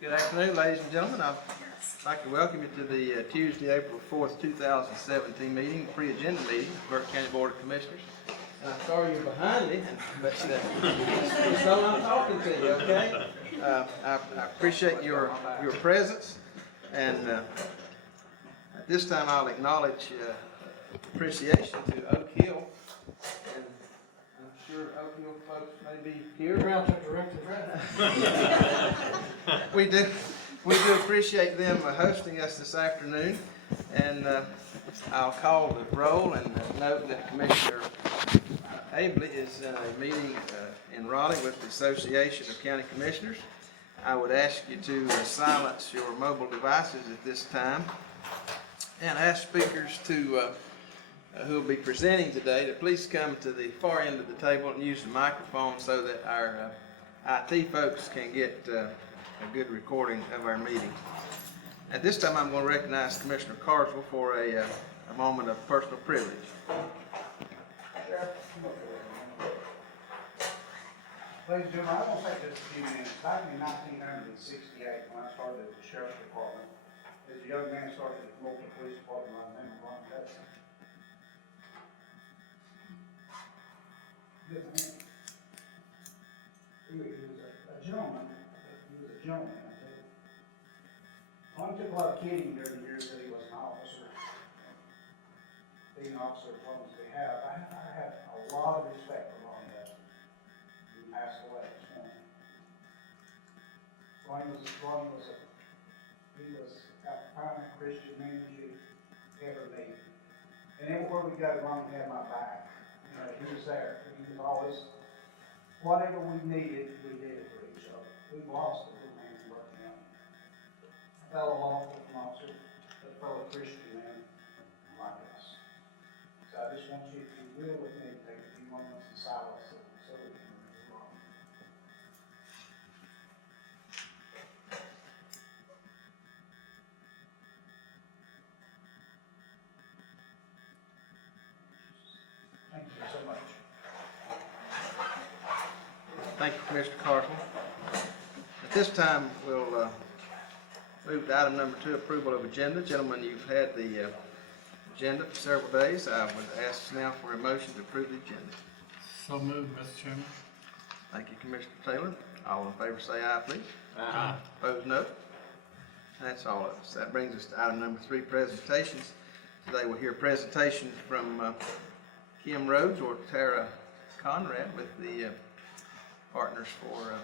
Good afternoon, ladies and gentlemen. I'd like to welcome you to the Tuesday, April 4th, 2017 meeting, the pre-agenda meeting of Burke County Board of Commissioners. And I'm sorry you're behind me, but so I'm talking to you, okay? I appreciate your presence, and at this time I'll acknowledge appreciation to Oak Hill, and I'm sure Oak Hill folks may be here. We do appreciate them hosting us this afternoon, and I'll call the roll and note that Commissioner Abley is in a meeting in Raleigh with the Association of County Commissioners. I would ask you to silence your mobile devices at this time, and ask speakers to who will be presenting today to please come to the far end of the table and use the microphone so that our IT folks can get a good recording of our meeting. At this time, I'm going to recognize Commissioner Carswell for a moment of personal privilege. Ladies and gentlemen, I want to take just a few minutes. Back in 1968, when I started at the Sheriff's Department, as a young man started at the local police department, I remember Ron Hudson. Good man. He was a gentleman. He was a gentleman, I tell you. Ron took a lot of kidding during the years that he was an officer. Being an officer as long as we have, I have a lot of respect for Ron Hudson. He passed away this morning. Ronnie was a prominent Christian man you ever meet. And everywhere we go, Ronnie had my back. You know, he was there. He was always, whatever we needed, we did it for each other. We've lost a good man in Burke County. A fellow law enforcement officer, a fellow Christian man like us. So I just want you, if you will, with me, to take a few moments in silence so we can move on. Thank you so much. Thank you, Commissioner Carswell. At this time, we'll move to item number 2, approval of agenda. Gentlemen, you've had the agenda for several days. I would ask now for a motion to approve the agenda. So moved, Mr. Chairman. Thank you, Commissioner Taylor. All in favor say aye, please. Aye. Opposed, no. That's all of us. That brings us to item number 3, presentations. Today we'll hear a presentation from Kim Rhodes or Tara Conrad with the Partners for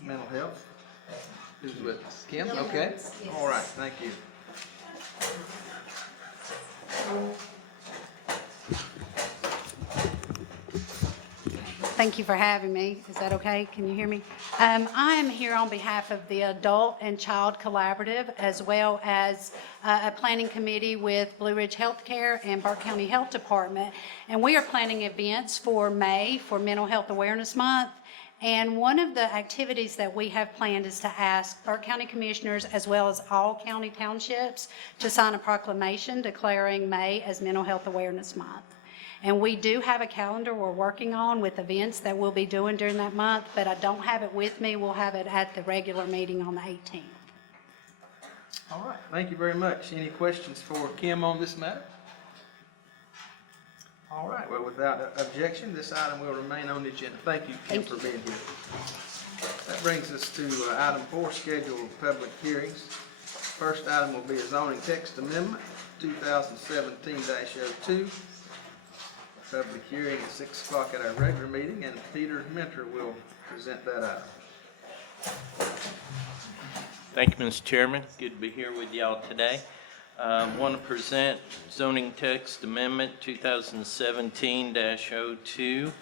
Mental Health. Who's with us? Kim? Okay. Yes. All right. Thank you. Thank you for having me. Is that okay? Can you hear me? I am here on behalf of the Adult and Child Collaborative, as well as a planning committee with Blue Ridge Healthcare and Burke County Health Department. And we are planning events for May for Mental Health Awareness Month. And one of the activities that we have planned is to ask Burke County Commissioners, as well as all county townships, to sign a proclamation declaring May as Mental Health Awareness Month. And we do have a calendar we're working on with events that we'll be doing during that month, but I don't have it with me. We'll have it at the regular meeting on the 18th. All right. Thank you very much. Any questions for Kim on this matter? All right. Well, without objection, this item will remain on the agenda. Thank you, Kim, for being here. That brings us to item 4, scheduled public hearings. First item will be a zoning text amendment, 2017-02. Public hearing at 6 o'clock at our regular meeting, and Peter Mentor will present that item. Thank you, Mr. Chairman. Good to be here with y'all today. Want to present zoning text amendment 2017-02.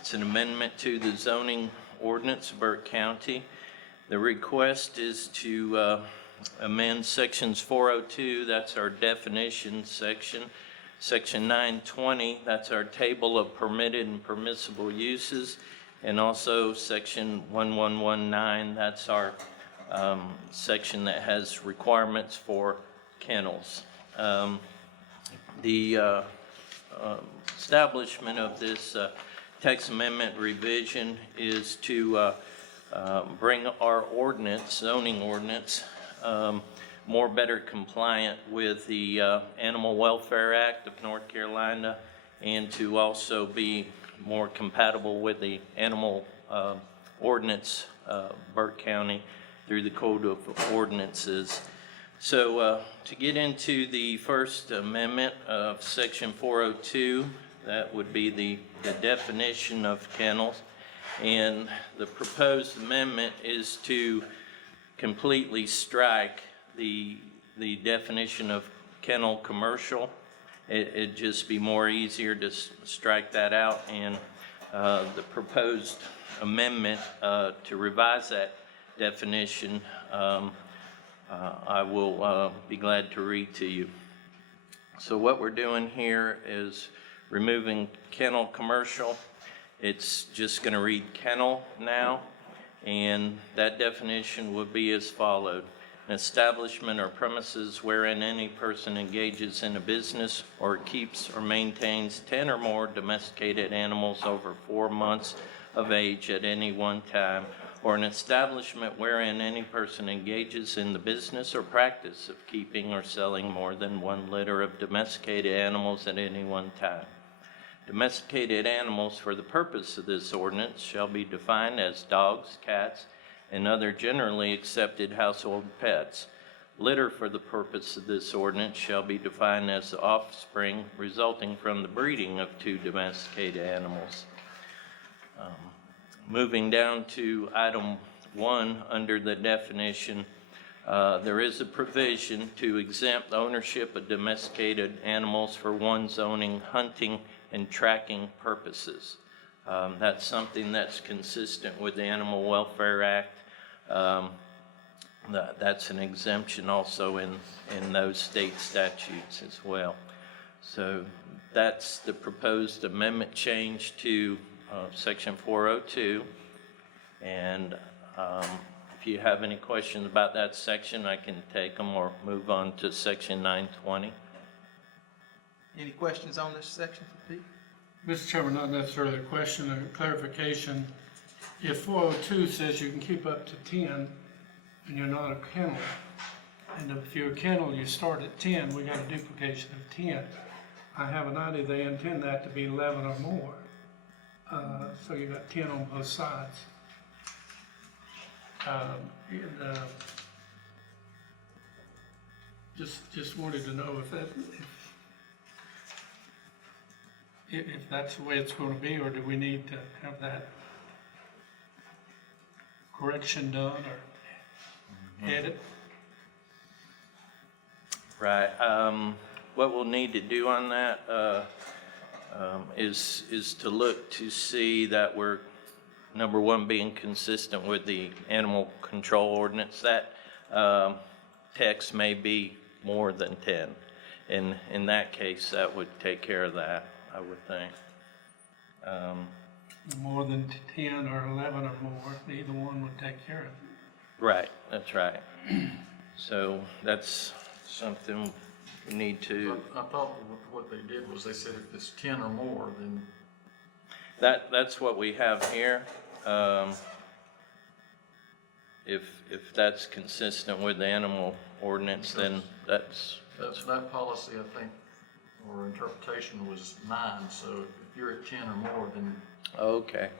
It's an amendment to the zoning ordinance of Burke County. The request is to amend sections 402, that's our definition section. Section 920, that's our table of permitted and permissible uses. And also section 1119, that's our section that has requirements for kennels. The establishment of this text amendment revision is to bring our ordinance, zoning ordinance, more better compliant with the Animal Welfare Act of North Carolina, and to also be more compatible with the animal ordinance, Burke County, through the Code of Ordinances. So to get into the First Amendment of Section 402, that would be the definition of kennels. And the proposed amendment is to completely strike the definition of kennel commercial. It'd just be more easier to strike that out, and the proposed amendment to revise that definition, I will be glad to read to you. So what we're doing here is removing kennel commercial. It's just going to read kennel now, and that definition would be as followed. An establishment or premises wherein any person engages in a business or keeps or maintains 10 or more domesticated animals over 4 months of age at any one time, or an establishment wherein any person engages in the business or practice of keeping or selling more than 1 litter of domesticated animals at any one time. Domesticated animals for the purpose of this ordinance shall be defined as dogs, cats, and other generally accepted household pets. Litter for the purpose of this ordinance shall be defined as the offspring resulting from the breeding of 2 domesticated animals. Moving down to item 1 under the definition, there is a provision to exempt ownership of domesticated animals for one's owning, hunting, and tracking purposes. That's something that's consistent with the Animal Welfare Act. That's an exemption also in those state statutes as well. So that's the proposed amendment change to Section 402. And if you have any questions about that section, I can take them or move on to Section 920. Any questions on this section for Pete? Mr. Chairman, not necessarily a question, a clarification. If 402 says you can keep up to 10 and you're not a kennel, and if you're a kennel, you start at 10, we got a duplication of 10. I have an idea they intend that to be 11 or more. So you got 10 on both sides. Just wanted to know if that's the way it's going to be, or do we need to have that correction done or edit? Right. What we'll need to do on that is to look to see that we're, number one, being consistent with the animal control ordinance. That text may be more than 10. In that case, that would take care of that, I would think. More than 10 or 11 or more, either one would take care of it. Right, that's right. So that's something we need to. I thought what they did was they said if it's 10 or more, then. That's what we have here. If that's consistent with the animal ordinance, then that's. That policy, I think, or interpretation was 9, so if you're at 10 or more, then. Okay,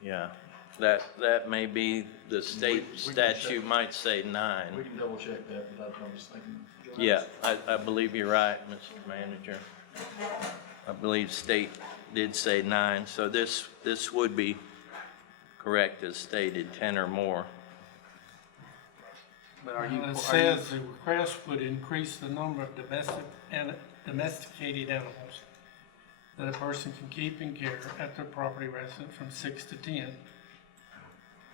yeah, that may be, the state We can statute check. might say 9. We can double check that, but I was thinking. Yeah, I believe you're right, Mr. Manager. I believe state did say 9, so this would be correct as stated, 10 or more. But are you, It says the request would increase the number of domesticated animals that a person can keep and care at their property residence from 6 to 10.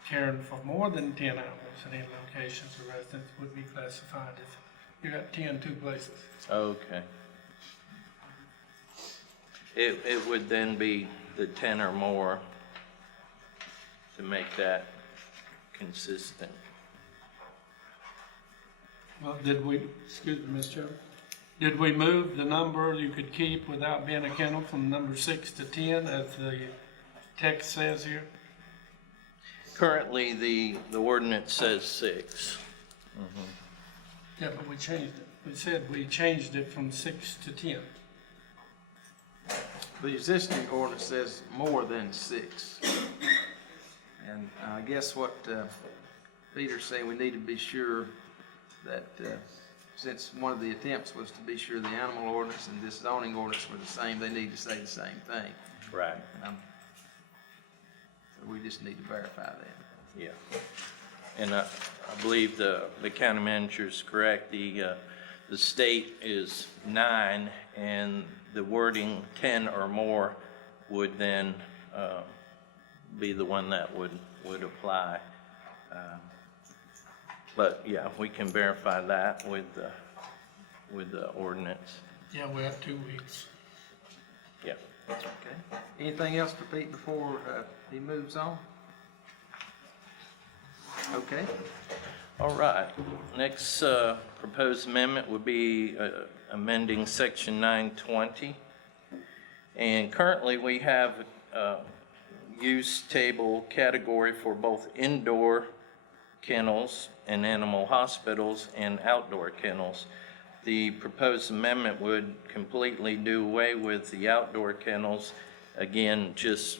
Caring for more than 10 animals in any locations or residence would be classified as, you got 10 2 places. Okay. It would then be the 10 or more to make that consistent. Well, excuse me, Mr. Chairman, did we move the number you could keep without being a kennel from number 6 to 10 as the text says here? Currently, the ordinance says 6. Yeah, but we changed it. We said we changed it from 6 to 10. The existing ordinance says more than 6. And I guess what Peter's saying, we need to be sure that, since one of the attempts was to be sure the animal ordinance and this zoning ordinance were the same, they need to say the same thing. Right. So we just need to verify that. Yeah. And I believe the county manager is correct. The state is 9, and the wording 10 or more would then be the one that would apply. But yeah, we can verify that with the ordinance. Yeah, we have 2 weeks. Yeah. Okay. Anything else for Pete before he moves on? Okay. All right. Next proposed amendment would be amending section 920. And currently we have a use table category for both indoor kennels and animal hospitals and outdoor kennels. The proposed amendment would completely do away with the outdoor kennels. Again, just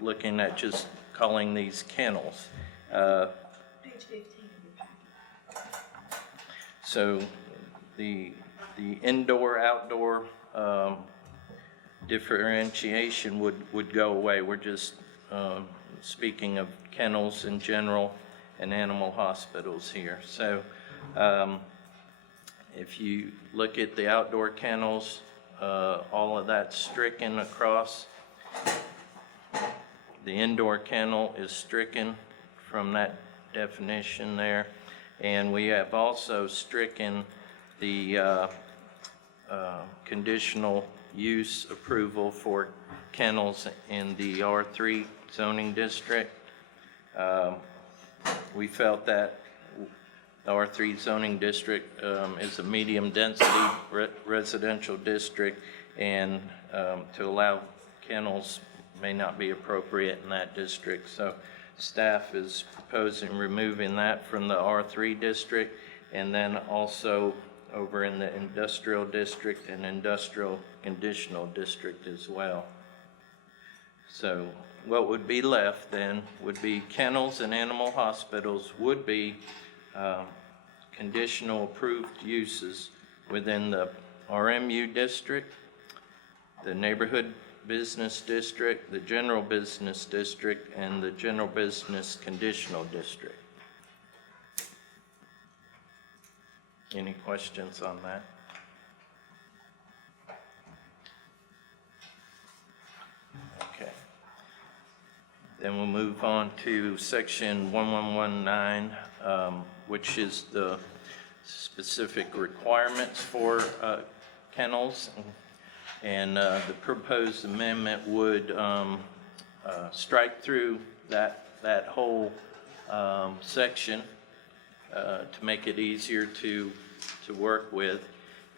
looking at just calling these kennels. Page 15 of your packet. So the indoor-outdoor differentiation would go away. We're just speaking of kennels in general and animal hospitals here. So if you look at the outdoor kennels, all of that's stricken across. The indoor kennel is stricken from that definition there. And we have also stricken the conditional use approval for kennels in the R3 zoning district. We felt that the R3 zoning district is a medium density residential district, and to allow kennels may not be appropriate in that district. So staff is proposing removing that from the R3 district, and then also over in the industrial district and industrial conditional district as well. So what would be left then would be kennels and animal hospitals would be conditional approved uses within the RMU district, the neighborhood business district, the general business district, and the general business conditional district. Any questions on that? Okay. Then we'll move on to section 1119, which is the specific requirements for kennels. And the proposed amendment would strike through that whole section to make it easier to work with.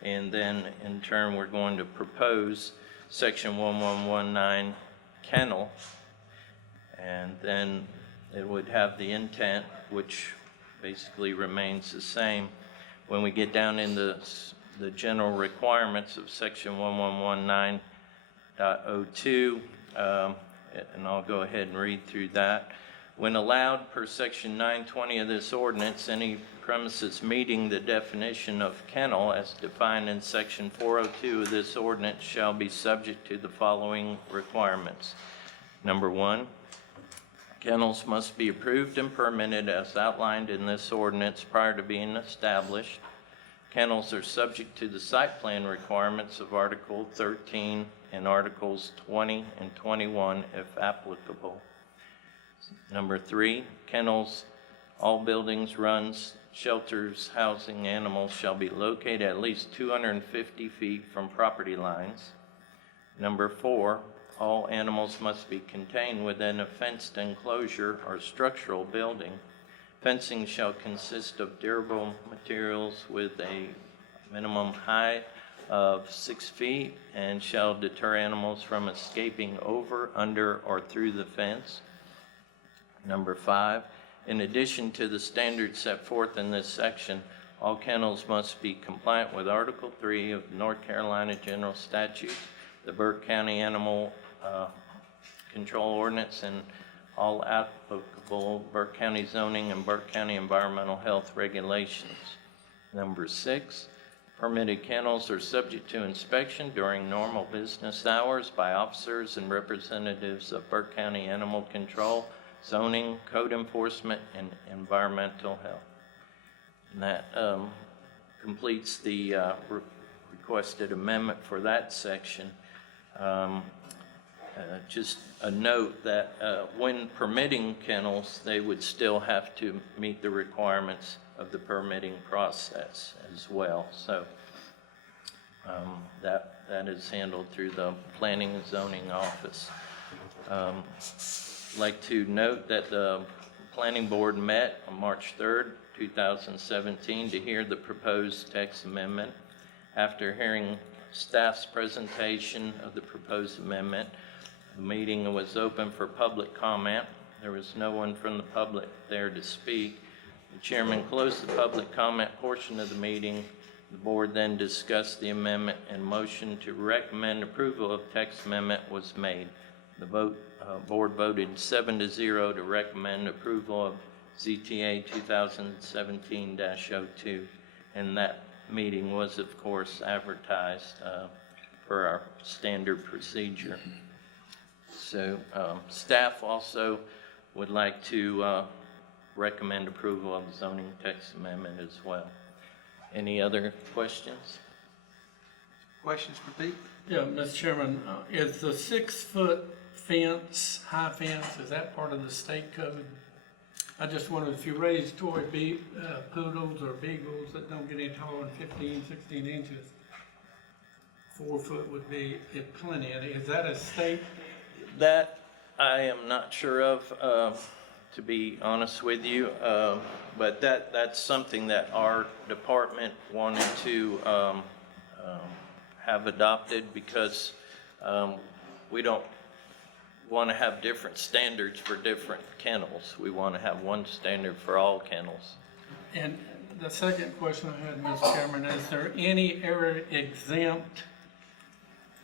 And then in turn, we're going to propose section 1119 kennel. And then it would have the intent, which basically remains the same. When we get down into the general requirements of section 1119.02, and I'll go ahead and read through that. When allowed per section 920 of this ordinance, any premises meeting the definition of kennel as defined in section 402 of this ordinance shall be subject to the following requirements. Number 1, kennels must be approved and permitted as outlined in this ordinance prior to being established. Kennels are subject to the site plan requirements of Article 13 and Articles 20 and 21 if applicable. Number 3, kennels, all buildings, runs, shelters, housing animals shall be located at least 250 feet from property lines. Number 4, all animals must be contained within a fenced enclosure or structural building. Fencing shall consist of durable materials with a minimum height of 6 feet and shall deter animals from escaping over, under, or through the fence. Number 5, in addition to the standards set forth in this section, all kennels must be compliant with Article 3 of the North Carolina General Statutes, the Burke County Animal Control Ordinance, and all applicable Burke County zoning and Burke County environmental health regulations. Number 6, permitted kennels are subject to inspection during normal business hours by officers and representatives of Burke County Animal Control, zoning, code enforcement, and environmental health. And that completes the requested amendment for that section. Just a note that when permitting kennels, they would still have to meet the requirements of the permitting process as well. So that is handled through the Planning and Zoning Office. I'd like to note that the Planning Board met on March 3rd, 2017 to hear the proposed text amendment. After hearing staff's presentation of the proposed amendment, the meeting was open for public comment. There was no one from the public there to speak. The chairman closed the public comment portion of the meeting. The board then discussed the amendment, and motion to recommend approval of text amendment was made. The board voted 7-0 to recommend approval of ZTA 2017-02, and that meeting was, of course, advertised per our standard procedure. So staff also would like to recommend approval of the zoning text amendment as well. Any other questions? Questions for Pete? Yeah, Mr. Chairman, is the 6-foot fence, high fence, is that part of the state code? I just wondered if you raise toy poodles or beagles that don't get any taller than 15, 16 inches, 4 foot would be plenty. Is that a state? That I am not sure of, to be honest with you, but that's something that our department wanted to have adopted, because we don't want to have different standards for different kennels. We want to have one standard for all kennels. And the second question I had, Mr. Chairman, is there any area exempt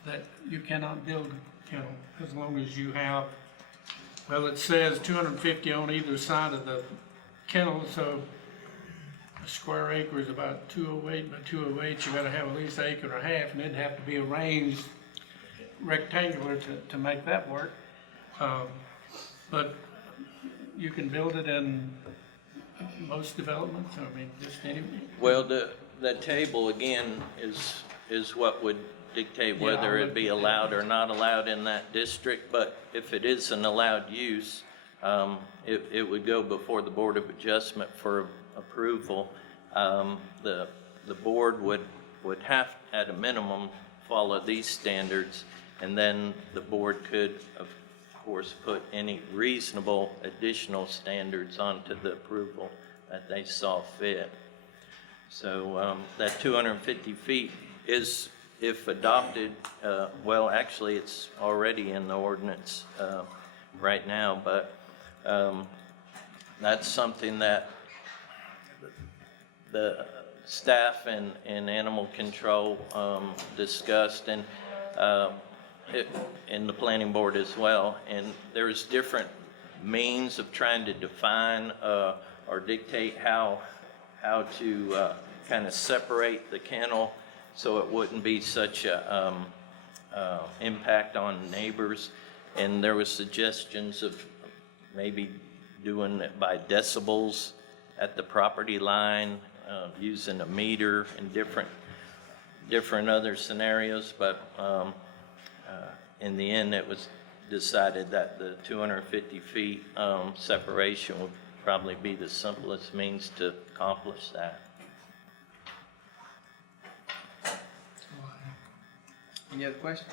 that you cannot build a kennel as long as you have, well, it says 250 on either side of the kennel, so a square acre is about 208 by 208. You gotta have at least an acre and a half, and it'd have to be arranged rectangular to make that work. But you can build it in most developments, I mean, just any. Well, the table again is what would dictate whether it be allowed or not allowed in that district, but if it is an allowed use, it would go before the Board of Adjustment for approval. The board would have, at a minimum, follow these standards, and then the board could, of course, put any reasonable additional standards onto the approval that they saw fit. So that 250 feet is, if adopted, well, actually, it's already in the ordinance right now, but that's something that the staff and animal control discussed, and in the planning board as well. And there's different means of trying to define or dictate how to kind of separate the kennel so it wouldn't be such a impact on neighbors. And there was suggestions of maybe doing it by decibels at the property line, using a meter in different other scenarios, but in the end it was decided that the 250 feet separation would probably be the simplest means to accomplish that. Any other questions?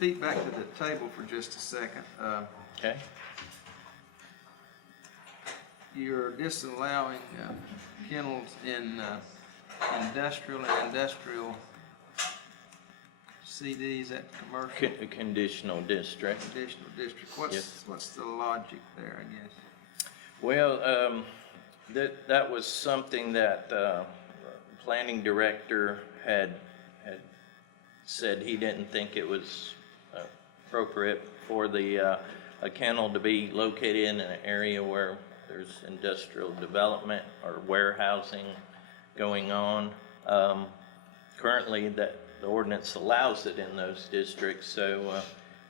Pete, back to the table for just a second. Okay? You're disallowing kennels in industrial and industrial CD, is that commercial? Conditional district. Conditional district, Yes. what's the logic there, I guess? Well, that was something that planning director had said he didn't think it was appropriate for a kennel to be located in an area where there's industrial development or warehousing going on. Currently, the ordinance allows it in those districts, so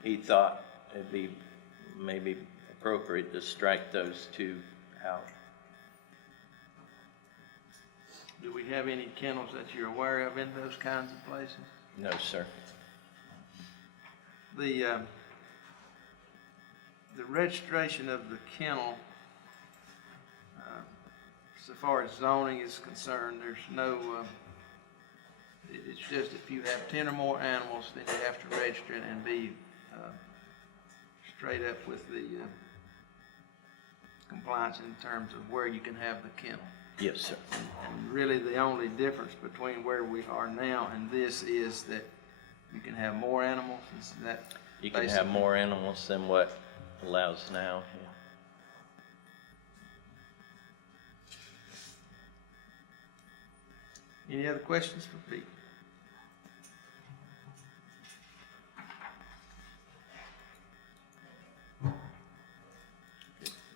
he thought it'd be maybe appropriate to strike those two out. Do we have any kennels that you're aware of in those kinds of places? No, sir. The registration of the kennel, so far as zoning is concerned, there's no, it's just if you have 10 or more animals, then you have to register it and be straight up with the compliance in terms of where you can have the kennel. Yes, sir. And really, the only difference between where we are now and this is that you can have more animals. Is that You can have basically- more animals than what allows now. Yeah. Any other questions for Pete?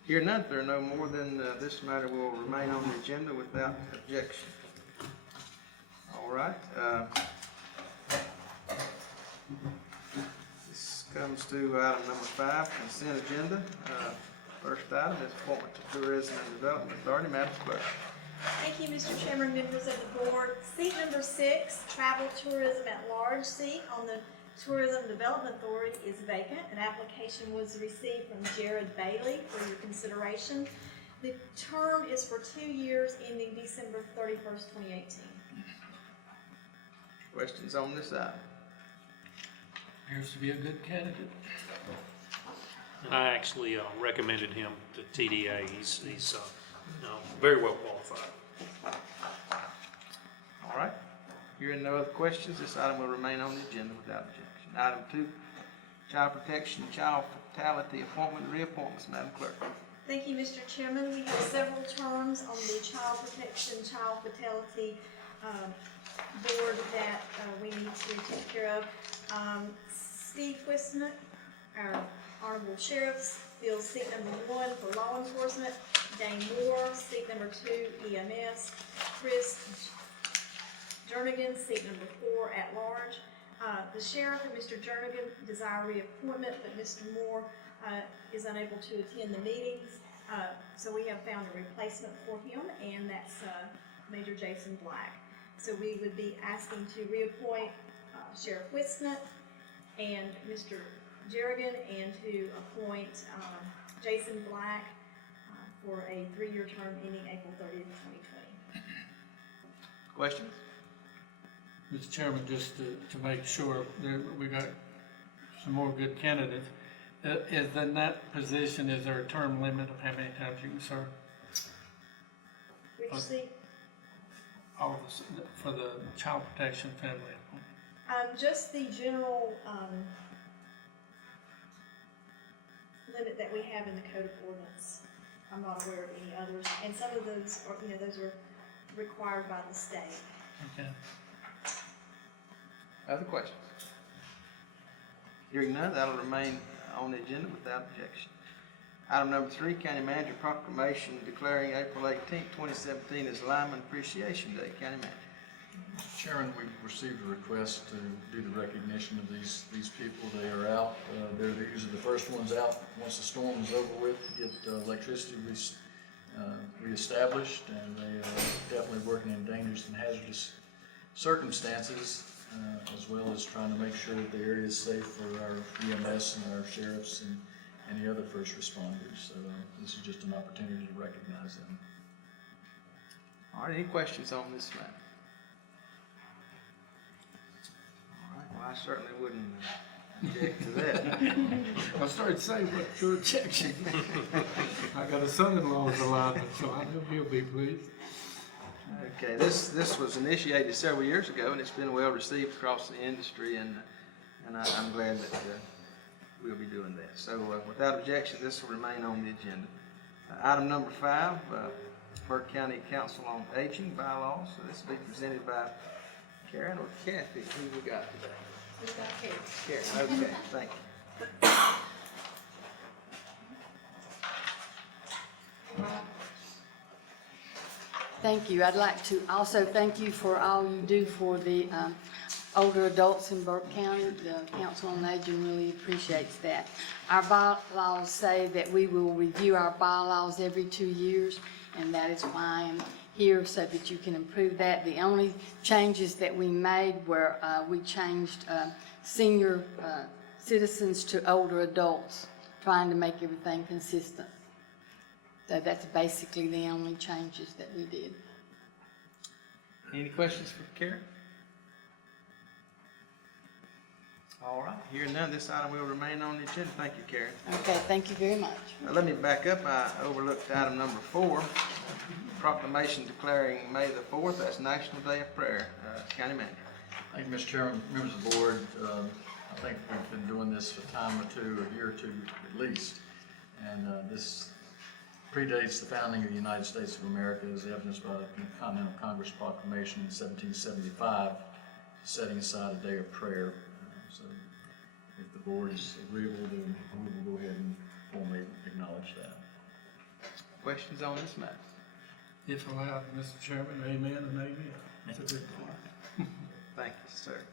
Here none, there are no more, then this matter will remain on the agenda without objection. All right. This comes to item number 5, consent agenda. First item is appointment to Tourism and Development Authority. Madam Clerk. Thank you, Mr. Chairman, members of the board. Seat number 6, Travel Tourism at Large seat on the Tourism Development Authority is vacant. An application was received from Jared Bailey for your consideration. The term is for 2 years ending December 31st, 2018. Questions on this item? Appears to be a good candidate. I actually recommended him to TDA. He's very well qualified. All right. Hearing no other questions, this item will remain on the agenda without objection. Item 2, Child Protection, Child Fatality Appointment and Reappointments. Madam Clerk. Thank you, Mr. Chairman. We have several terms on the Child Protection, Child Fatality board that we need to take care of. Steve Wisnut, our Honorable Sheriff, fills seat number 1 for law enforcement. Dane Moore, seat number 2, EMS. Chris Jernigan, seat number 4, at large. The sheriff and Mr. Jernigan desire reappointment, but Mr. Moore is unable to attend the meetings. So we have found a replacement for him, and that's Major Jason Black. So we would be asking to reappoint Sheriff Wisnut and Mr. Jernigan, and to appoint Jason Black for a 3-year term ending April 30th, 2020. Questions? Mr. Chairman, just to make sure that we got some more good candidates, is in that position, is there a term limit of how many times you can serve? Which seat? All of us, for the child protection family. Just the general limit that we have in the Code of Ordinance. I'm not aware of any others, and some of those are, those are required by the state. Okay. Other questions? Hearing none, that'll remain on the agenda without objection. Item number 3, County Manager Proclamation declaring April 18th, 2017 as Lineman Appreciation Day. County Manager. Chairman, we received a request to do the recognition of these people. They are out. They're usually the first ones out once the storm is over with to get electricity reestablished, and they are definitely working in dangerous and hazardous circumstances, as well as trying to make sure that the area is safe for our EMS and our sheriffs and any other first responders. So this is just an opportunity to recognize them. All right, any questions on this matter? All right, well, I certainly wouldn't object to that. I started saying, what's your objection? I got a son-in-law as a lineman, so I know he'll be pleased. Okay, this was initiated several years ago, and it's been well received across the industry, and and I'm glad that we'll be doing that. So without objection, this will remain on the agenda. Item number 5, Burke County Council on Aging bylaws. So this will be presented by Karen or Kathy. Who we got today? We got here. Karen, okay, thank you. Thank you. I'd like to also thank you for all you do for the older adults in Burke County. The Council on Aging really appreciates that. Our bylaws say that we will review our bylaws every 2 years, and that is why I'm here, so that you can improve that. The only changes that we made were we changed senior citizens to older adults, trying to make everything consistent. So that's basically the only changes that we did. Any questions for Karen? All right, hearing none, this item will remain on the agenda. Thank you, Karen. Okay, thank you very much. Now, let me back up. I overlooked item number 4, proclamation declaring May the 4th as National Day of Prayer. County Manager. Thank you, Mr. Chairman, members of the board. I think we've been doing this for a time or two, a year or two at least. And this predates the founding of the United States of America, as evidenced by the Continental Congress proclamation in 1775, setting aside a day of prayer. So if the board is agreeable, then we will go ahead and formally acknowledge that. Questions on this matter? If allowed, Mr. Chairman, amen and amen. That's a good point. Thank you, sir.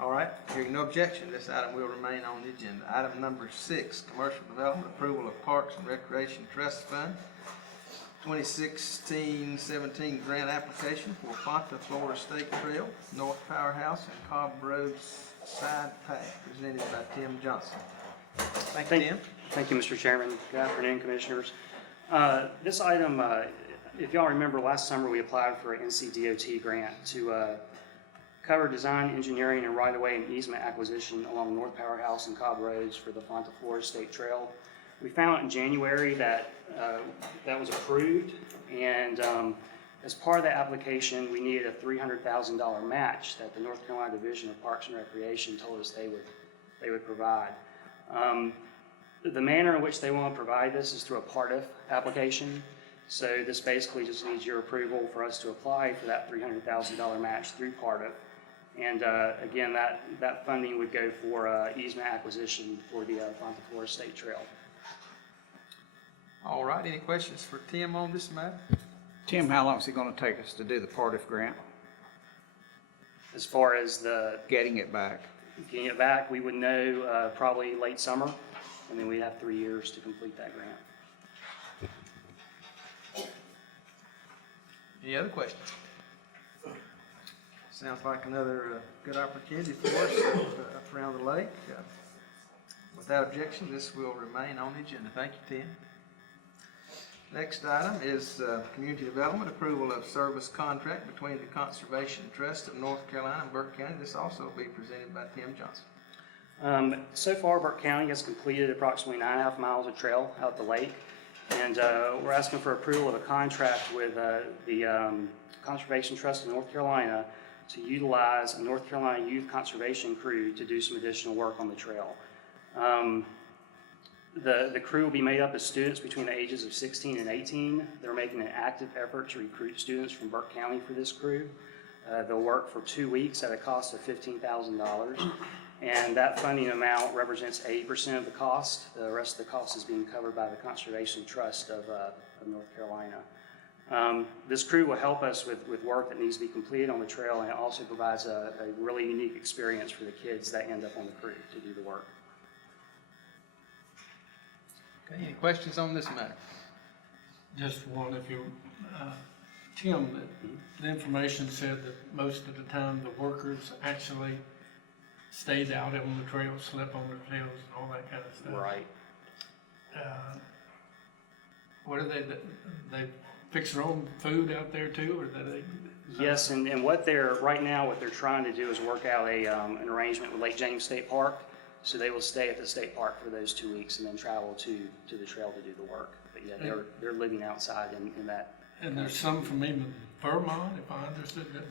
All right, hearing no objection, this item will remain on the agenda. Item number 6, commercial development approval of Parks and Recreation Trust Fund, 2016-17 grant application for Fonta Florida State Trail, North Powerhouse, and Cobb Road Side Path, presented by Tim Johnson. Thank you, Tim. Thank you, Mr. Chairman. Good afternoon, Commissioners. This item, if y'all remember, last summer we applied for an NCDOT grant to cover design, engineering, and right-of-way and easement acquisition along North Powerhouse and Cobb Roads for the Fonta Florida State Trail. We found out in January that that was approved, and as part of that application, we needed a $300,000 match that the North Carolina Division of Parks and Recreation told us they would provide. The manner in which they want to provide this is through a Part F application. So this basically just needs your approval for us to apply for that $300,000 match through Part F. And again, that funding would go for easement acquisition for the Fonta Florida State Trail. All right, any questions for Tim on this matter? Tim, how long is it gonna take us to do the Part F grant? As far as the Getting it back? getting it back, we would know probably late summer, and then we'd have 3 years to complete that grant. Any other questions? Sounds like another good opportunity for us up around the lake. Without objection, this will remain on the agenda. Thank you, Tim. Next item is community development, approval of service contract between the Conservation Trust of North Carolina and Burke County. This also will be presented by Tim Johnson. So far, Burke County has completed approximately 9.5 miles of trail out the lake. And we're asking for approval of a contract with the Conservation Trust of North Carolina to utilize a North Carolina youth conservation crew to do some additional work on the trail. The crew will be made up of students between the ages of 16 and 18. They're making an active effort to recruit students from Burke County for this crew. They'll work for 2 weeks at a cost of $15,000. And that funding amount represents 80% of the cost. The rest of the cost is being covered by the Conservation Trust of North Carolina. This crew will help us with work that needs to be completed on the trail, and it also provides a really unique experience for the kids that end up on the crew to do the work. Okay, any questions on this matter? Just one, if you, Tim, the information said that most of the time the workers actually stayed out on the trail, slept on the trails and all that kind of stuff. Right. What do they fix their own food out there too, or do they? Yes, and what they're trying to do is work out an arrangement with Lake James State Park. So they will stay at the state park for those 2 weeks and then travel to the trail to do the work. But yeah, they're living outside in that. And there's some from even Vermont, if I understood that.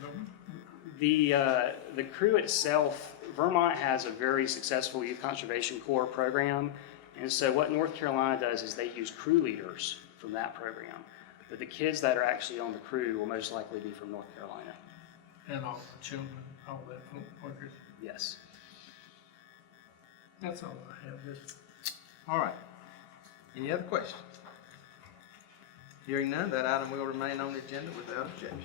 The crew itself, Vermont has a very successful Youth Conservation Corps program. And so what North Carolina does is they use crew leaders from that program. But the kids that are actually on the crew will most likely be from North Carolina. And all the children, all the workers. Yes. That's all I have. Just All right. Any other questions? Hearing none, that item will remain on the agenda without objection.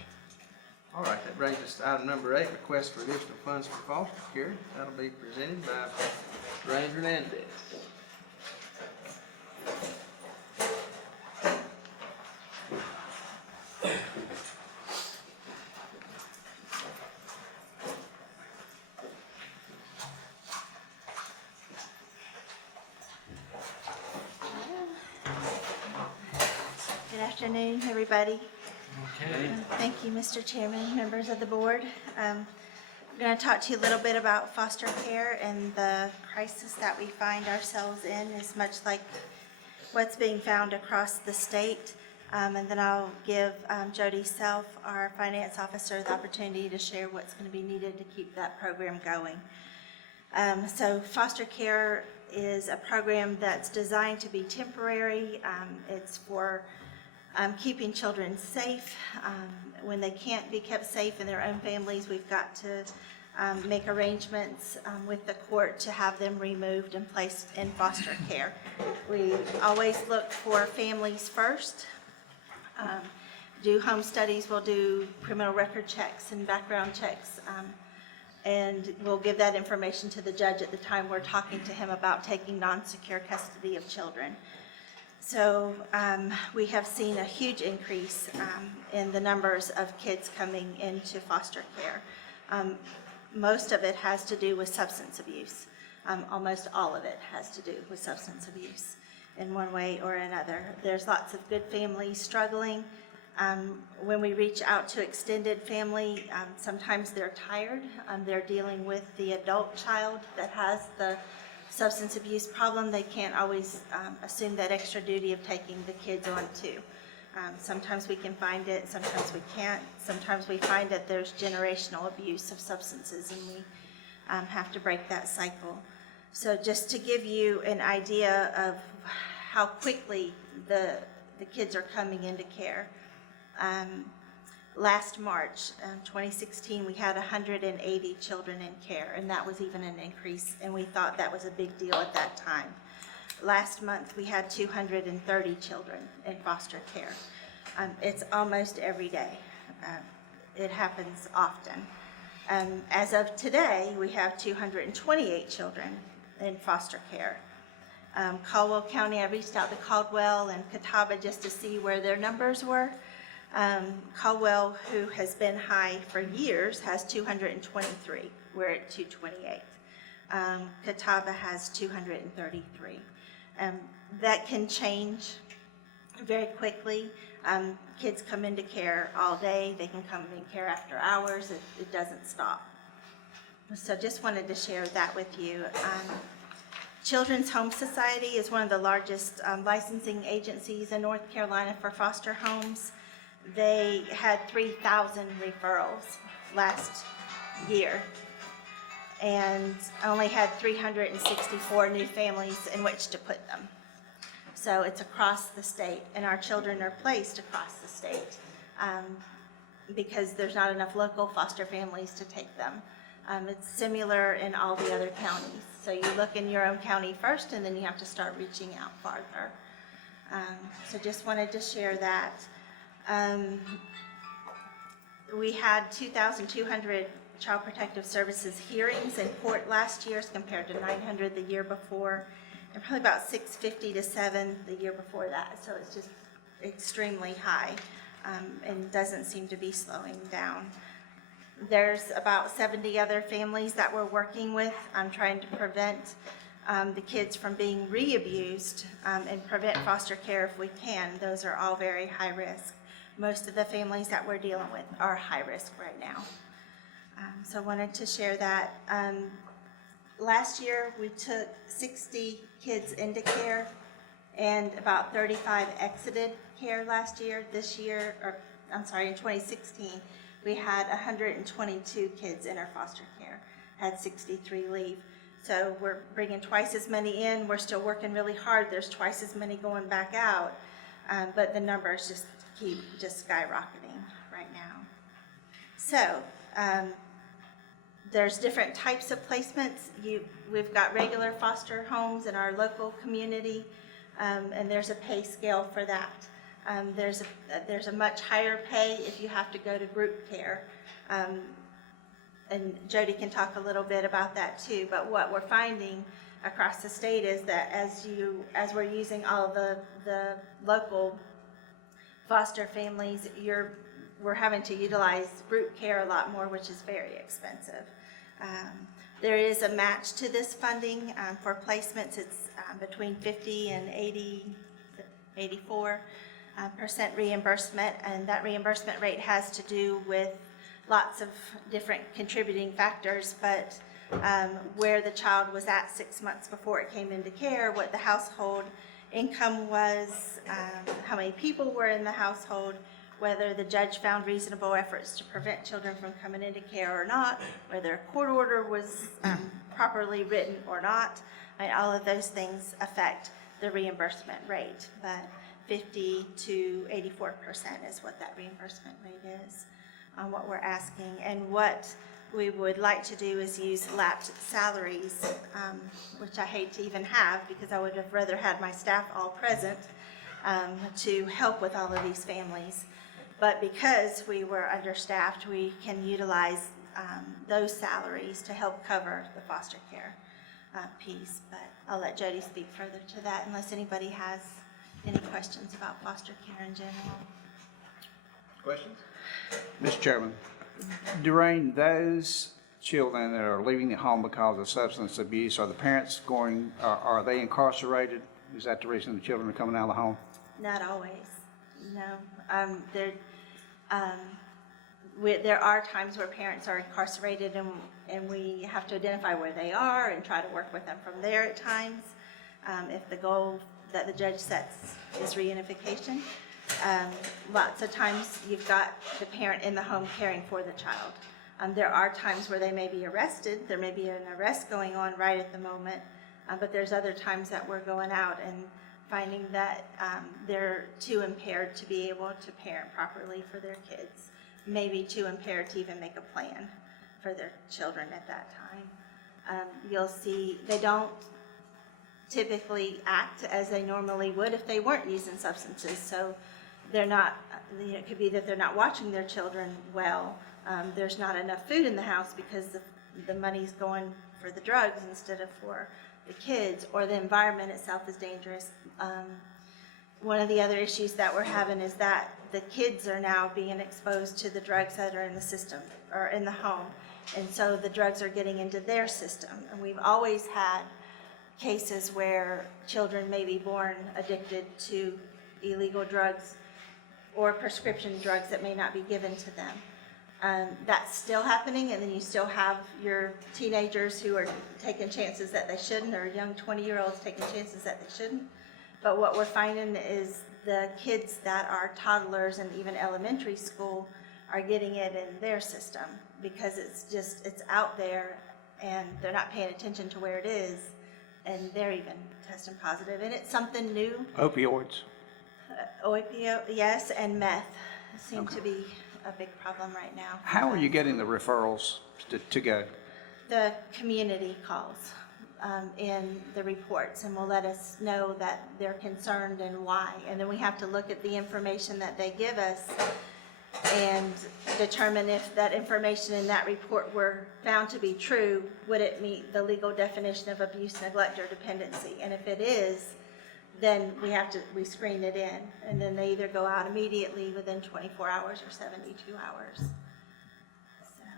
All right, that brings us to item number 8, request for additional funds for foster care. That'll be presented by Ranger Hernandez. Good afternoon, everybody. okay. Thank you, Mr. Chairman, members of the board. I'm going to talk to you a little bit about foster care, and the crisis that we find ourselves in is much like what's being found across the state. And then I'll give Jody Self, our finance officer, the opportunity to share what's going to be needed to keep that program going. So foster care is a program that's designed to be temporary. It's for keeping children safe. When they can't be kept safe in their own families, we've got to make arrangements with the court to have them removed and placed in foster care. We always look for families first. Do home studies, we'll do criminal record checks and background checks, and we'll give that information to the judge at the time we're talking to him about taking non-secure custody of children. So we have seen a huge increase in the numbers of kids coming into foster care. Most of it has to do with substance abuse. Almost all of it has to do with substance abuse in one way or another. There's lots of good families struggling. When we reach out to extended family, sometimes they're tired. They're dealing with the adult child that has the substance abuse problem. They can't always assume that extra duty of taking the kids on too. Sometimes we can find it, sometimes we can't. Sometimes we find that there's generational abuse of substances, and we have to break that cycle. So just to give you an idea of how quickly the kids are coming into care. Last March, 2016, we had 180 children in care, and that was even an increase, and we thought that was a big deal at that time. Last month, we had 230 children in foster care. It's almost every day. It happens often. As of today, we have 228 children in foster care. Caldwell County, I reached out to Caldwell and Catawba just to see where their numbers were. Caldwell, who has been high for years, has 223. We're at 228. Catawba has 233. That can change very quickly. Kids come into care all day. They can come in care after hours. It doesn't stop. So just wanted to share that with you. Children's Home Society is one of the largest licensing agencies in North Carolina for foster homes. They had 3,000 referrals last year and only had 364 new families in which to put them. So it's across the state, and our children are placed across the state because there's not enough local foster families to take them. It's similar in all the other counties. So you look in your own county first, and then you have to start reaching out farther. So just wanted to share that. We had 2,200 Child Protective Services hearings in court last year as compared to 900 the year before, and probably about 650 to 7 the year before that. So it's just extremely high and doesn't seem to be slowing down. There's about 70 other families that we're working with. I'm trying to prevent the kids from being re-abused and prevent foster care if we can. Those are all very high risk. Most of the families that we're dealing with are high risk right now. So I wanted to share that. Last year, we took 60 kids into care, and about 35 exited care last year. This year, in 2016, we had 122 kids in our foster care, had 63 leave. So we're bringing twice as many in. We're still working really hard. There's twice as many going back out. But the numbers just keep skyrocketing right now. So there's different types of placements. We've got regular foster homes in our local community, and there's a pay scale for that. There's a much higher pay if you have to go to group care. And Jody can talk a little bit about that too, but what we're finding across the state is that as we're using all the local foster families, we're having to utilize group care a lot more, which is very expensive. There is a match to this funding for placements. It's between 50 and 84% reimbursement, and that reimbursement rate has to do with lots of different contributing factors, but where the child was at 6 months before it came into care, what the household income was, how many people were in the household, whether the judge found reasonable efforts to prevent children from coming into care or not, whether a court order was properly written or not. I mean, all of those things affect the reimbursement rate, but 50 to 84% is what that reimbursement rate is on what we're asking. And what we would like to do is use lapped salaries, which I hate to even have because I would have rather had my staff all present to help with all of these families. But because we were understaffed, we can utilize those salaries to help cover the foster care piece. But I'll let Jody speak further to that unless anybody has any questions about foster care in general. Questions? Mr. Chairman, Doreen, those children that are leaving the home because of substance abuse, are the parents are they incarcerated? Is that the reason the children are coming out of the home? Not always, no. There are times where parents are incarcerated and we have to identify where they are and try to work with them from there at times. If the goal that the judge sets is reunification. Lots of times you've got the parent in the home caring for the child. There are times where they may be arrested. There may be an arrest going on right at the moment, but there's other times that we're going out and finding that they're too impaired to be able to parent properly for their kids, maybe too impaired to even make a plan for their children at that time. You'll see they don't typically act as they normally would if they weren't using substances. So they're not, it could be that they're not watching their children well. There's not enough food in the house because the money's going for the drugs instead of for the kids, or the environment itself is dangerous. One of the other issues that we're having is that the kids are now being exposed to the drugs that are in the system or in the home. And so the drugs are getting into their system. And we've always had cases where children may be born addicted to illegal drugs or prescription drugs that may not be given to them. That's still happening, and then you still have your teenagers who are taking chances that they shouldn't, or young 20-year-olds taking chances that they shouldn't. But what we're finding is the kids that are toddlers and even elementary school are getting it in their system because it's out there and they're not paying attention to where it is, and they're even testing positive. And it's something new. Opioids. Opioid, yes, and meth seem to be a big problem right now. How are you getting the referrals to go? The community calls in the reports and will let us know that they're concerned and why. And then we have to look at the information that they give us and determine if that information in that report were found to be true, would it meet the legal definition of abuse, neglect, or dependency? And if it is, then we screen it in, and then they either go out immediately within 24 hours or 72 hours. So.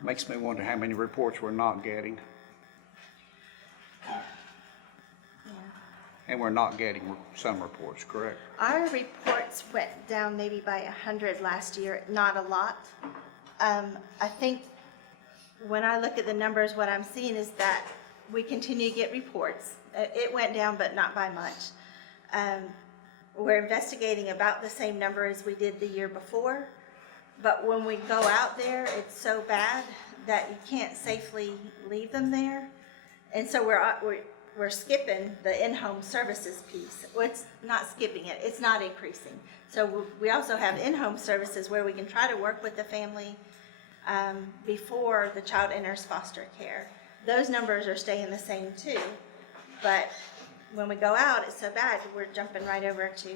Makes me wonder how many reports we're not getting. Yeah. And we're not getting some reports, correct? Our reports went down maybe by 100 last year, not a lot. I think when I look at the numbers, what I'm seeing is that we continue to get reports. It went down, but not by much. We're investigating about the same number as we did the year before, But when we go out there, it's so bad that you can't safely leave them there. And so we're skipping the in-home services piece. Well, it's not skipping it, it's not increasing. So we also have in-home services where we can try to work with the family before the child enters foster care. Those numbers are staying the same too. But when we go out, it's so bad, we're jumping right over to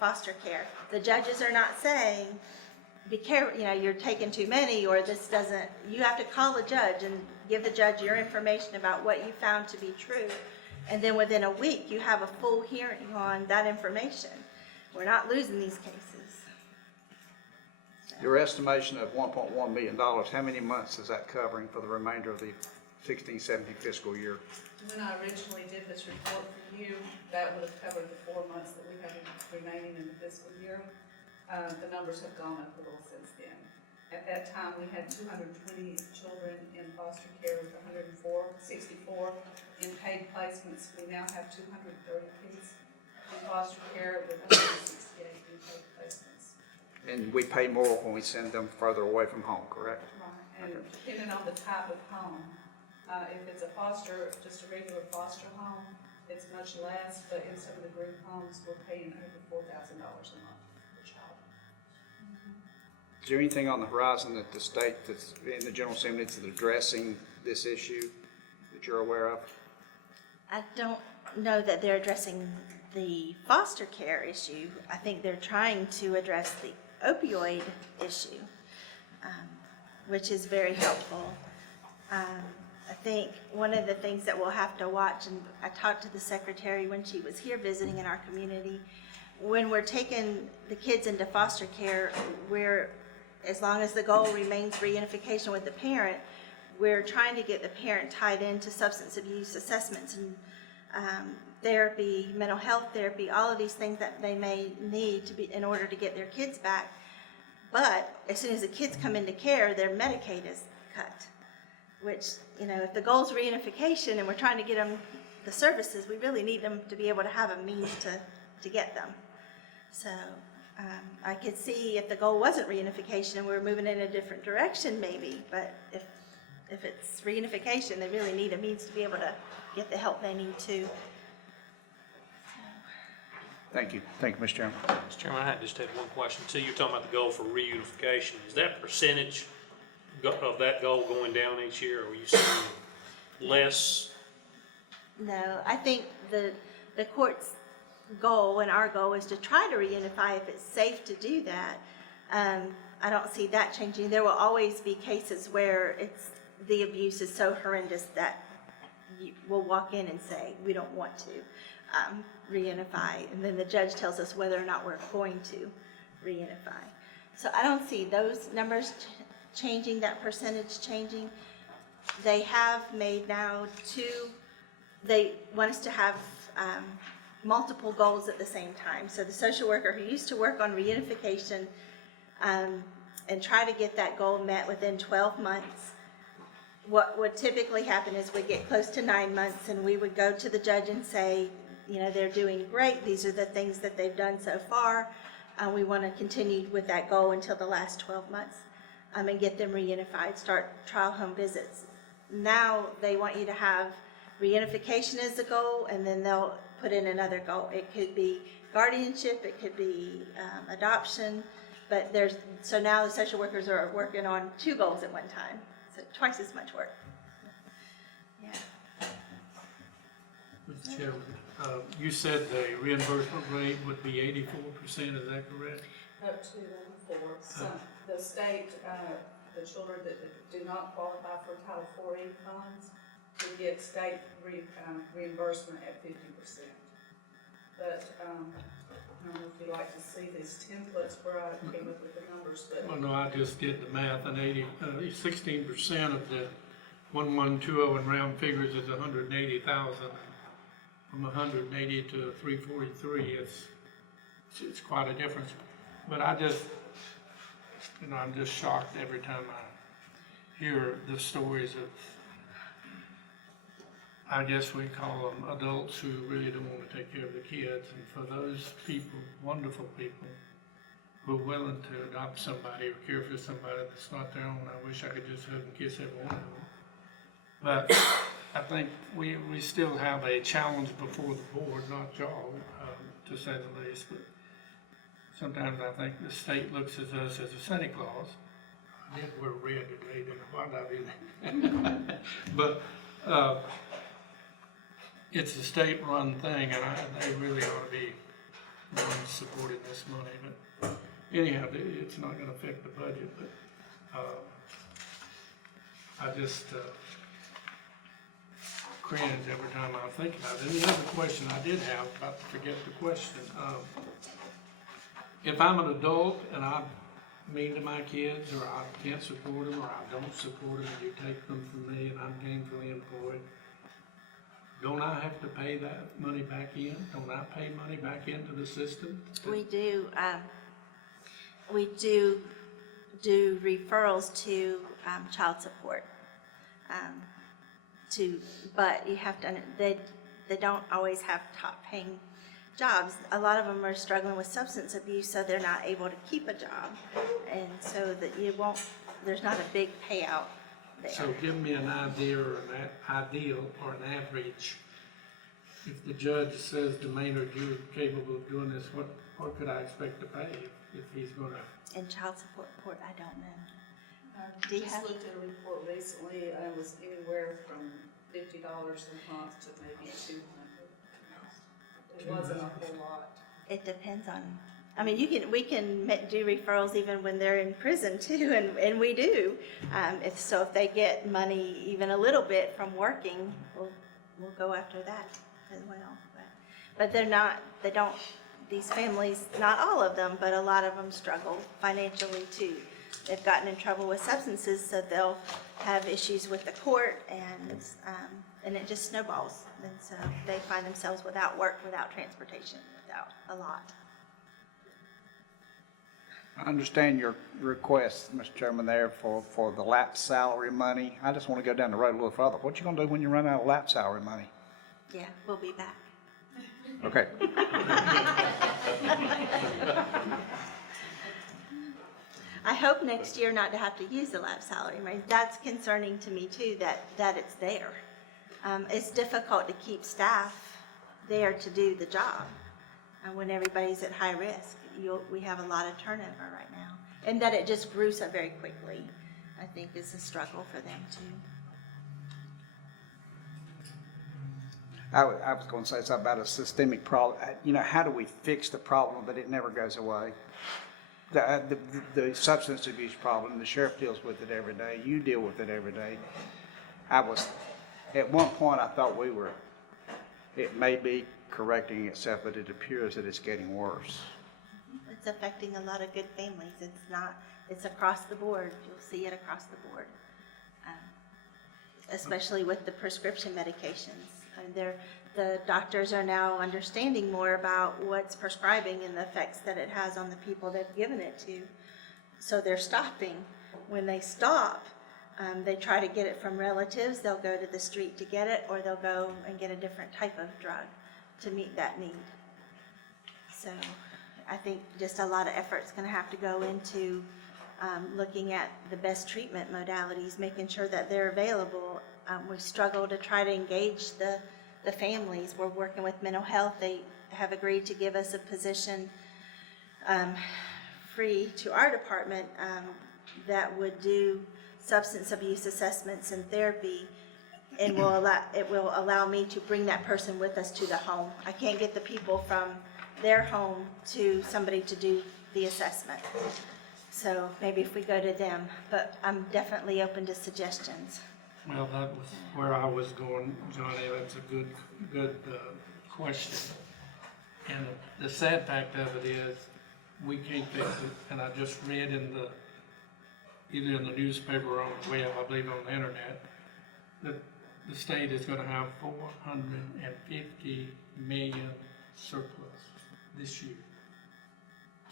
foster care. The judges are not saying, be careful, you're taking too many, or this doesn't, you have to call a judge and give the judge your information about what you found to be true. And then within a week, you have a full hearing on that information. We're not losing these cases. Your estimation of $1.1 million, how many months is that covering for the remainder of the 16-17 fiscal year? When I originally did this report for you, that would have covered the 4 months that we have remaining in the fiscal year. The numbers have gone up a little since then. At that time, we had 220 children in foster care with 64 in paid placements. We now have 230 kids in foster care with 168 in paid placements. And we pay more when we send them further away from home, correct? Right, and depending on the type of home, if it's a foster, just a regular foster home, it's much less, but in some of the group homes, we're paying over $4,000 a month per child. Is there anything on the horizon that the state that's in the General Assembly is addressing this issue that you're aware of? I don't know that they're addressing the foster care issue. I think they're trying to address the opioid issue, which is very helpful. I think one of the things that we'll have to watch, and I talked to the secretary when she was here visiting in our community, when we're taking the kids into foster care, as long as the goal remains reunification with the parent, we're trying to get the parent tied into substance abuse assessments and therapy, mental health therapy, all of these things that they may need to be in order to get their kids back. But as soon as the kids come into care, their Medicaid is cut, which, if the goal is reunification and we're trying to get them the services, we really need them to be able to have a means to get them. So I could see if the goal wasn't reunification and we were moving in a different direction maybe, but if it's reunification, they really need a means to be able to get the help they need to. Thank you. Thank you, Mr. Chairman. Mr. Chairman, I just had one question. So you're talking about the goal for reunification. Is that percentage of that goal going down each year, or are you seeing less? No, I think the court's goal and our goal is to try to reunify if it's safe to do that. I don't see that changing. There will always be cases where the abuse is so horrendous that we'll walk in and say, we don't want to reunify, and then the judge tells us whether or not we're going to reunify. So I don't see those numbers changing, that percentage changing. They have made now they want us to have multiple goals at the same time. So the social worker who used to work on reunification and try to get that goal met within 12 months, what would typically happen is we'd get close to 9 months and we would go to the judge and say, they're doing great. These are the things that they've done so far. We want to continue with that goal until the last 12 months and get them reunified, start trial home visits. Now they want you to have reunification as the goal, and then they'll put in another goal. It could be guardianship, it could be adoption, but so now the social workers are working on 2 goals at one time, so twice as much work. Yeah. Mr. Chairman, you said the reimbursement rate would be 84%, is that correct? Up to 4. The state, the children that do not qualify for Title IV funds would get state reimbursement at 50%. But I don't know if you'd like to see these templates where I came up with the numbers, but. Well, no, I just did the math, and 16% of the 1120 in round figures is 180,000. From 180 to 343, it's quite a difference. But I'm just shocked every time I hear the stories of, I guess we call them adults who really don't want to take care of the kids. And for those people, wonderful people, we're willing to adopt somebody or care for somebody that's not their own. I wish I could just hug and kiss every one of them. But I think we still have a challenge before the board, not y'all, to say the least. But sometimes I think the state looks at us as a Santa Claus. I did wear red today, didn't I? Why did I do that? But it's a state-run thing, and they really ought to be the ones supporting this money. But anyhow, it's not going to affect the budget. But I just cringe every time I think about it. And the other question I did have, about to forget the question. If I'm an adult and I'm mean to my kids, or I can't support them, or I don't support them, and you take them from me and I'm gainfully employed, don't I have to pay that money back in? Don't I pay money back into the system? We do do referrals to child support. But you have to, they don't always have top paying jobs. A lot of them are struggling with substance abuse, so they're not able to keep a job. And so that there's not a big payout there. So give me an idea or an ideal or an average. If the judge says to Maynard, you're capable of doing this, what could I expect to pay if he's gonna? In child support, I don't know. I Do you just have- looked at a report recently, and it was anywhere from $50 a month to maybe $200. It wasn't a whole lot. It depends on, I mean, we can do referrals even when they're in prison too, and we do. If they get money even a little bit from working, we'll go after that as well. But these families, not all of them, but a lot of them struggle financially too. They've gotten in trouble with substances, so they'll have issues with the court, and it just snowballs. And so they find themselves without work, without transportation, without a lot. I understand your request, Mr. Chairman, there for the lapse salary money. I just want to go down the road a little further. What you gonna do when you run out of lapse salary money? Yeah, we'll be back. Okay. I hope next year not to have to use the lapse salary money. That's concerning to me too, that it's there. It's difficult to keep staff there to do the job when everybody's at high risk. We have a lot of turnover right now. And that it just grew so very quickly, I think is a struggle for them too. I was going to say something about a systemic problem. How do we fix the problem but it never goes away? The substance abuse problem, the sheriff deals with it every day. You deal with it every day. At one point, I thought it may be correcting itself, but it appears that it's getting worse. It's affecting a lot of good families. It's across the board. You'll see it across the board. Especially with the prescription medications. The doctors are now understanding more about what's prescribing and the effects that it has on the people they've given it to. So they're stopping. When they stop, they try to get it from relatives. They'll go to the street to get it, or they'll go and get a different type of drug to meet that need. So I think just a lot of effort's going to have to go into looking at the best treatment modalities, making sure that they're available. We struggle to try to engage the families. We're working with mental health. They have agreed to give us a position free to our department that would do substance abuse assessments and therapy, and it will allow me to bring that person with us to the home. I can't get the people from their home to somebody to do the assessment. So maybe if we go to them, but I'm definitely open to suggestions. Well, that was where I was going, Johnny. That's a good question. And the sad fact of it is, we can't fix it. And I just read either in the newspaper or on the web, I believe on the internet, that the state is going to have $450 million surplus this year.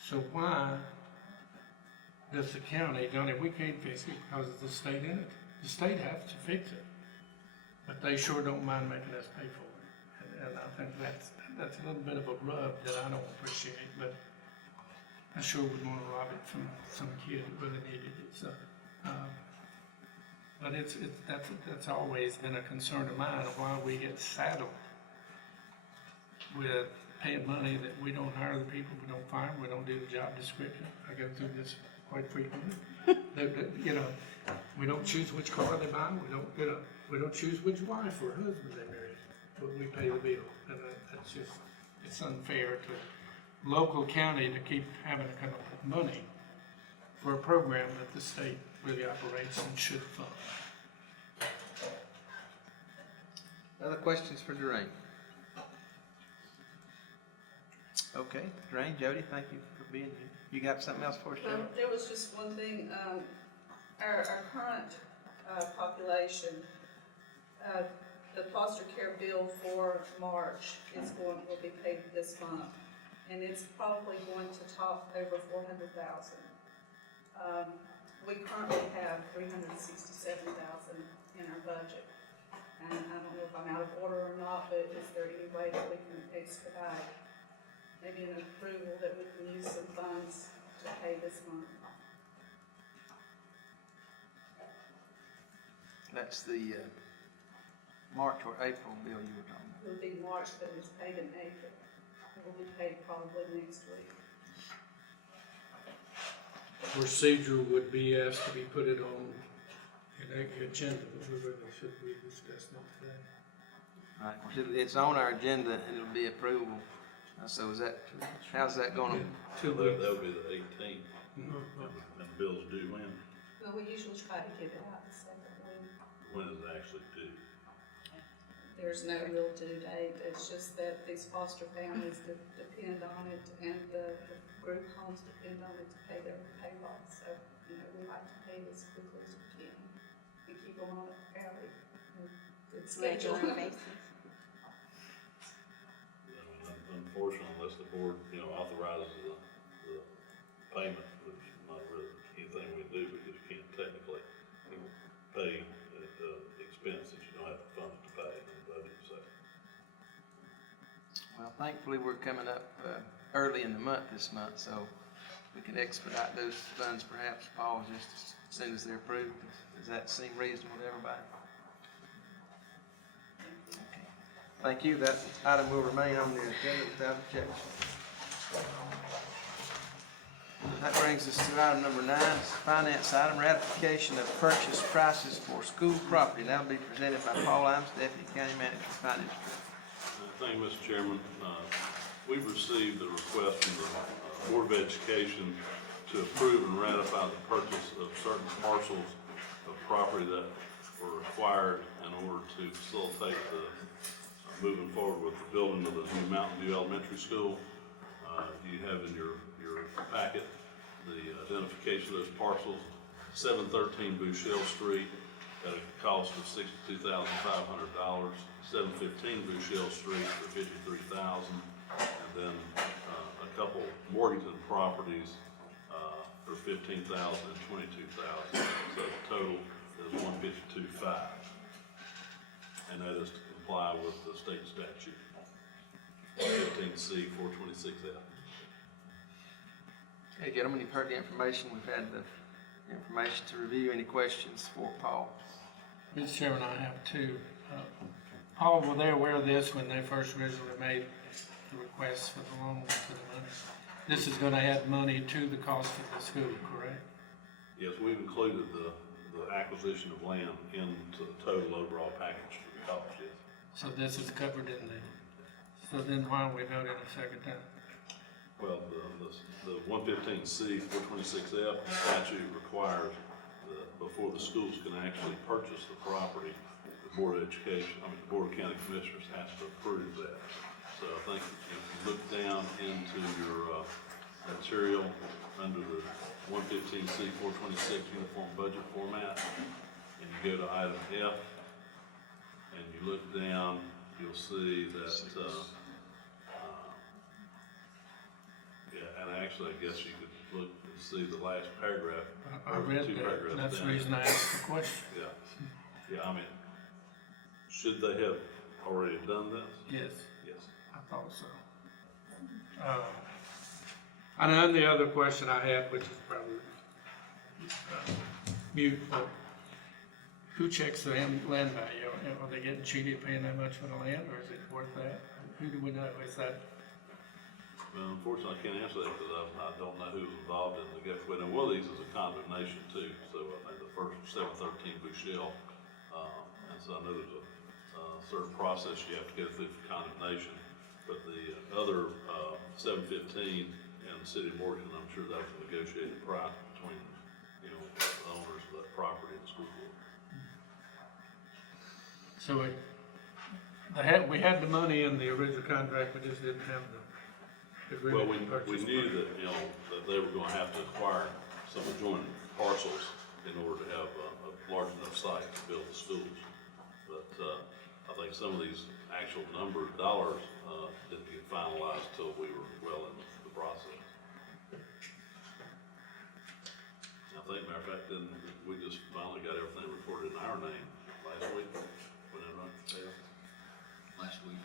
So why does the county, Johnny, we can't fix it because of the state in it. The state has to fix it, but they sure don't mind making us pay for it. And I think that's a little bit of a rub that I don't appreciate, but I sure would want to rob it from some kid that really needed it, so. But that's always been a concern of mine, of why we get saddled with paying money that we don't hire the people, we don't fire them, we don't do the job description. I go through this quite frequently. You know, we don't choose which car they buy, we don't choose which wife or husband they marry, but we pay the bill. And that's just, it's unfair to local county to keep having to come up with money for a program that the state really operates and should fund. Other questions for Doreen? Okay, Doreen, Jody, thank you for being here. You got something else for us, Jody? There was just one thing, our current, population, the foster care bill for March will be paid this month, and it's probably going to top over 400,000. We currently have 367,000 in our budget, and I don't know if I'm out of order or not, but is there any way that we can expedite maybe an approval that we can use some funds to pay this month? That's the March or April bill you were talking It will be March, but it's paid in April. It will be paid probably next week. Procedure would be asked to be put it on an agenda, but we really should be discussing it today. about. All right, it's on our agenda and it'll be approval. So is that, how's that gonna? 2 That weeks. would be the 18th, and the bill's due when? But we usually try to get it out the second week. When is it actually due? There's no real due date. It's just that these foster families depend on it, and the group homes depend on it to pay their payroll. So, you know, we like to pay it as quickly as we can and keep them on a fairly good schedule. Unfortunately, unless the board, authorizes the payment, which is not really anything we do, because you can't technically pay the expense that you don't have the funds to pay in the budget, so. Well, thankfully, we're coming up early in the month this month, so we can expedite those funds perhaps, Paul, just as soon as they're approved. Does that seem reasonable to everybody? Okay. Thank you. That item will remain on the agenda without objection. That brings us to item number 9, finance item, ratification of purchase prices for school property. That will be presented by Paul Imes, Deputy County Manager, Finance. Thank you, Mr. Chairman. We've received a request from the Board of Education to approve and ratify the purchase of certain parcels of property that were required in order to facilitate the moving forward with the building of the new Mountain View Elementary School. You have in your packet the identification of those parcels. 713 Bouchelle Street at a cost of $62,500. 715 Bouchelle Street for $53,000, and then a couple Morganton properties for $15,000 and $22,000. So the total is $152,500, and that is to comply with the state statute 15C 426F. Okay, gentlemen, you've heard the information. We've had the information to review. Any questions for Paul? Mr. Chairman, I have 2. Paul, were they aware of this when they first originally made the request for the loan for the money? This is gonna add money to the cost of the school, correct? Yes, we've included the acquisition of land into the total overall package for the cost, yes. So this is covered in so then why don't we vote it a second time? Well, the 115C 426F statute requires before the schools can actually purchase the property, the Board of County Commissioners has to approve that. So I think if you look down into your material under the 115C 426 Uniform Budget Format, and you go to item F, and you look down, you'll see that, and actually, I guess you could look and see the last paragraph. I or read 2 that, paragraphs that's the down. reason I asked the question. Yeah, I mean, should they have already done this? Yes, Yes. I thought so. And then the other question I had, which is probably mute, but who checks the land value? Are they getting cheated paying that much for the land, or is it worth that? Who do we know? Is that, Well, unfortunately, I can't answer that because I don't know who's involved in the gateway. And one of these is a condemnation too, so I think the first 713 Bouchelle. And so I know there's a certain process you have to go through for condemnation. But the other 715 and the city of Morganton, I'm sure that was a negotiated price between, the owners of that property and the school board. so we had the money in the original contract, we just didn't have the Well, agreement to purchase. we knew that, that they were gonna have to acquire some adjoining parcels in order to have a large enough site to build the schools. But, I think some of these actual number of dollars, didn't get finalized till we were well in the process. I think, matter of fact, then we just finally got everything recorded in our name last week, when it run for sale. Last week.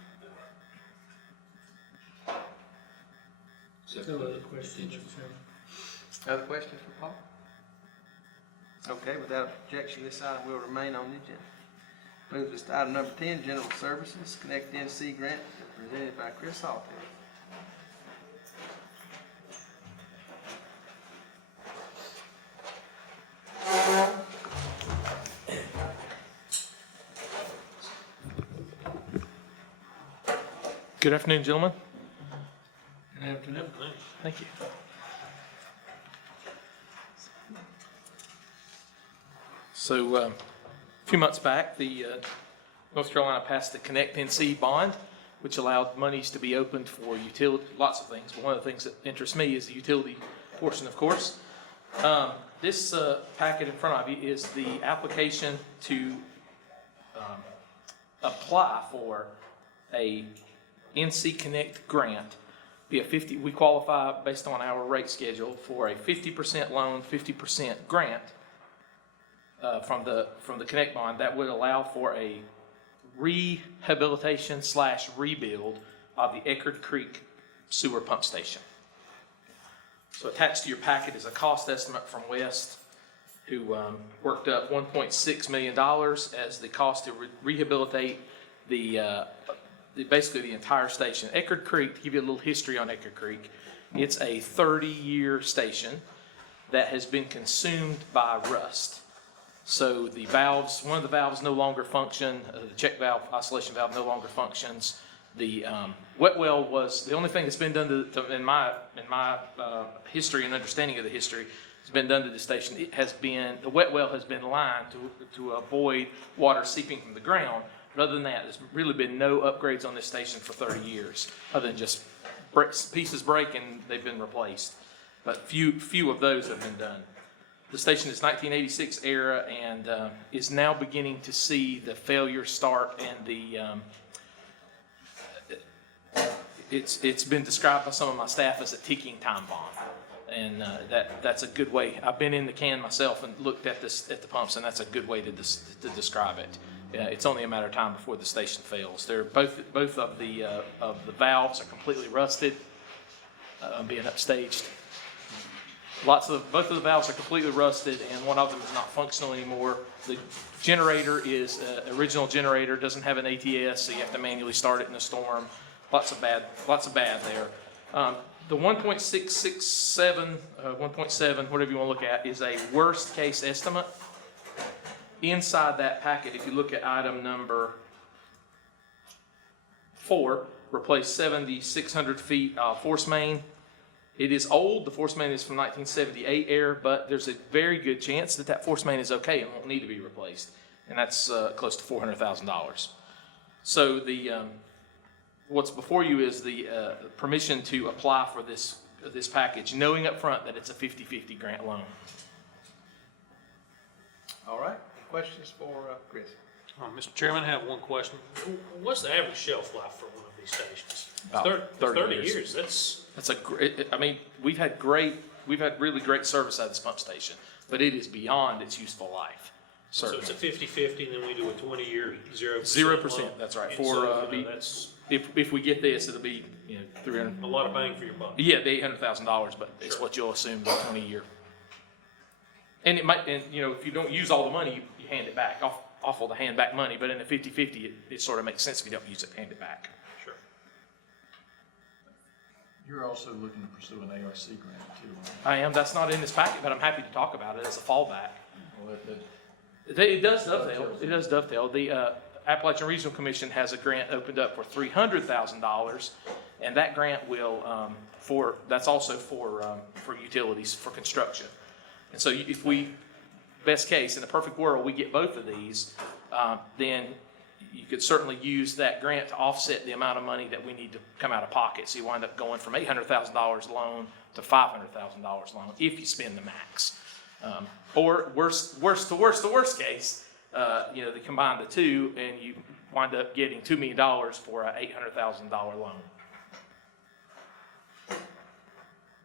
Still other questions, Mr. Chairman? Other questions for Paul? Okay, without objection, this item will remain on the agenda. Moves us to item number 10, General Services, Connect NC Grant, presented by Chris Halter. Good afternoon, gentlemen. Good afternoon. Thank you. So, a few months back, the North Carolina passed the Connect NC bond, which allowed monies to be opened for utility, lots of things. But one of the things that interests me is the utility portion, of course. This packet in front of you is the application to apply for a NC Connect grant. We qualify based on our rate schedule for a 50% loan, 50% grant from the Connect bond that would allow for a rehabilitation / rebuild of the Eckerd Creek sewer pump station. So attached to your packet is a cost estimate from West, who worked up $1.6 million as the cost to rehabilitate basically the entire station. Eckerd Creek, to give you a little history on Eckerd Creek, it's a 30-year station that has been consumed by rust. So the valves, one of the valves no longer function, the check valve, isolation valve no longer functions. The wet well was, the only thing that's been done in my history and understanding of the history, has been done to the station. It has been, the wet well has been lined to avoid water seeping from the ground. But other than that, there's really been no upgrades on this station for 30 years, other than just pieces break and they've been replaced. But few of those have been done. The station is 1986 era and is now beginning to see the failure start, and it's been described by some of my staff as a ticking time bomb, and that's a good way. I've been in the can myself and looked at the pumps, and that's a good way to describe it. It's only a matter of time before the station fails. They're both of the valves are completely rusted, being upstaged. Both of the valves are completely rusted, and one of them is not functional anymore. The generator is original generator, doesn't have an ATS, so you have to manually start it in a storm. Lots of bad there. The 1.667, 1.7, whatever you want to look at, is a worst case estimate. Inside that packet, if you look at item number 4, replace 7,600 feet force main. It is old. The force main is from 1978 era, but there's a very good chance that force main is okay and won't need to be replaced. And that's close to $400,000. So what's before you is the permission to apply for this package, knowing up front that it's a 50-50 grant loan. All right, questions for Chris? Mr. Chairman, I have one question. What's the average shelf life for one of these stations? About 30 years. That's a great. I mean, we've had really great service at this pump station, but it is beyond its useful life. So it's a 50-50, and then we do a 20-year 0%. 0%. That's right. And so, that's if we get this, it'll be, you know, 300, A lot of bang for your buck. yeah, the $800,000, but it's what you'll assume the 20-year. And it might, and you know, if you don't use all the money, you hand it back, awful to hand back money, but in a 50-50, it sort of makes sense if you don't use it, hand it back. Sure. You're also looking to pursue an ARC grant too, aren't you? I am, that's not in this packet, but I'm happy to talk about it as a fallback. Well, It does dovetail, it does dovetail. The Appalachian Regional Commission has a grant opened up for $300,000, and that grant will, that's also for utilities, for construction. And so if we, best case, in the perfect world, we get both of these, then you could certainly use that grant to offset the amount of money that we need to come out of pocket. So you wind up going from $800,000 loan to $500,000 loan if you spend the max. Or worst case, you know, they combine the two and you wind up getting $2 million for an $800,000 loan.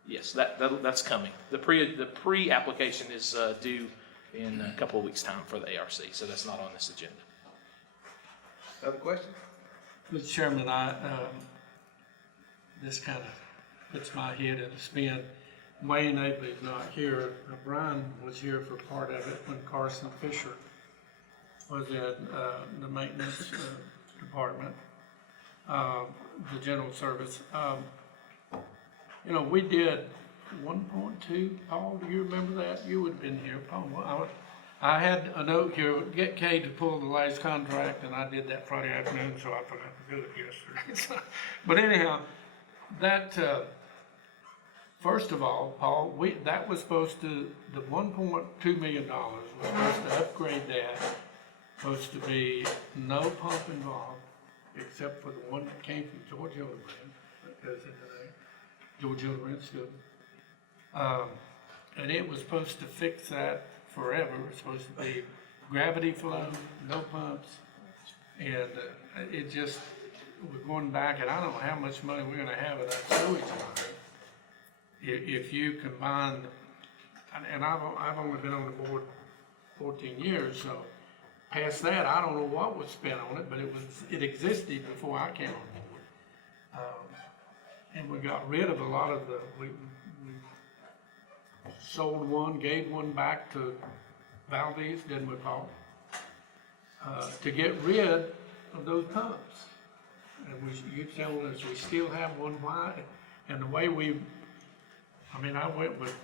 Yes, that's coming. The pre-application is due in a couple of weeks' time for the ARC, so that's not on this agenda. Other questions? Mr. Chairman, this kind of puts my head in a spin. Wayne Abley's not here. Brian was here for part of it when Carson Fisher was in the maintenance department, the general service. You know, we did 1.2, Paul, do you remember that? You would have been here, Paul. I had a note here, get Kay to pull the last contract, and I did that Friday afternoon, so I forgot to do it yesterday. But anyhow, that, first of all, Paul, that was supposed to, the $1.2 million was supposed to upgrade that, supposed to be no pump involved, except for the one that came from George Hildebrand, that goes into there, George Hildebrand School. And it was supposed to fix that forever. It was supposed to be gravity flow, no pumps. And it just, we're going back, and I don't know how much money we're gonna have in that sewage line. If you combine, and I've only been on the board 14 years, so past that, I don't know what was spent on it, but it existed before I came on board. And we got rid of a lot of we sold one, gave one back to Valdez, didn't we, Paul? To get rid of those pumps. And you telling us we still have one, why? And the way I went with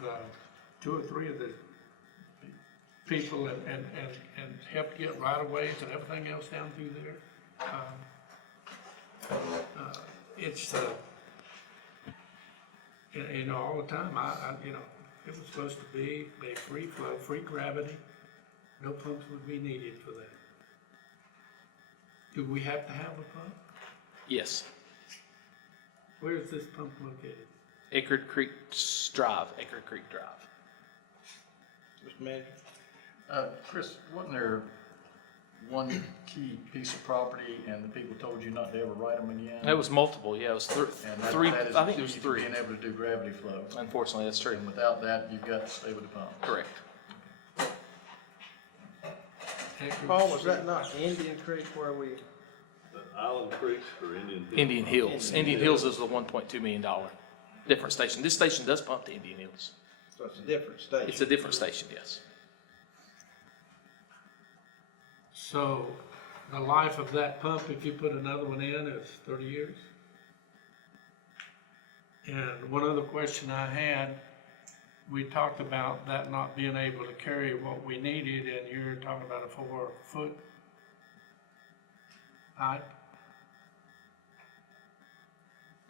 2 or 3 of the people and helped get right-of-ways and everything else down through there. It's, you know, all the time, you know, it was supposed to be a free flow, free gravity, no pumps would be needed for that. Do we have to have a pump? Yes. Where is this pump located? Eckerd Creek Drive. Mr. Manager? Chris, wasn't there one key piece of property and the people told you not to ever write them again? It was multiple, yeah, it was And that- three, that is I think it was key to 3. Being able to do gravity flow. Unfortunately, that's true. And without that, you've got to stay with the pump. Correct. Paul, was that not Indian Creek where we, The Island Creek or Indian Hill? Indian Hills. Indian Hills is the $1.2 million different station. This station does pump to Indian Hills. so it's a different station? It's a different station, yes. So the life of that pump, if you put another one in, is 30 years? And one other question I had, we talked about that not being able to carry what we needed, and you're talking about a 4-foot pipe?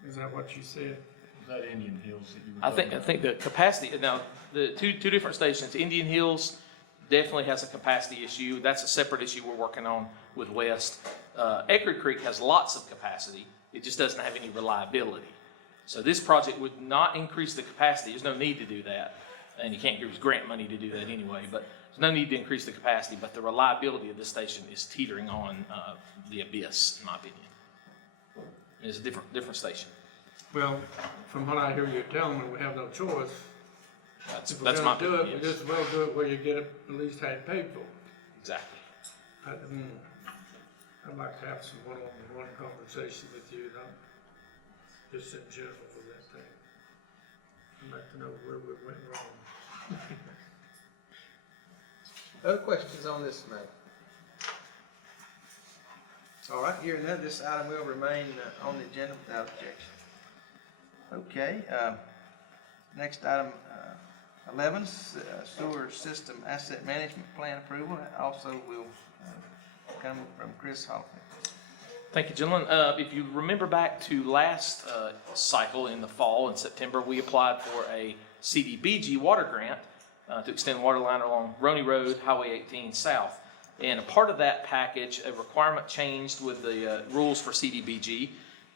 Is that what you said? Is that Indian Hills that you were I talking think the capacity, now, the two different stations, Indian Hills definitely has a capacity issue. That's a separate issue we're working on with West. Eckerd Creek has lots of capacity. It just doesn't have any reliability. So this project would not increase the capacity. There's no need to do that. And you can't use grant money to do that anyway, but there's no need to increase the capacity, but the reliability of this station is teetering on the abyss, in my opinion. It's a different station. Well, from what I hear you telling me, we have no choice. If we're That's my gonna do it, opinion, we yes. just well do it where you get it at least had paid for. Exactly. I'd like to have some one-on-one conversation with you, not just in general with that thing. I'd like to know where we went wrong. Other questions on this matter? All right, hearing none, this item will remain on the agenda without objection. Okay, next item, 11, sewer system asset management plan approval. That also will come from Chris Hoffman. Thank you, gentlemen. If you remember back to last cycle in the fall, in September, we applied for a CDBG water grant to extend the water line along Roney Road, Highway 18 South. And a part of that package, a requirement changed with the rules for CDBG,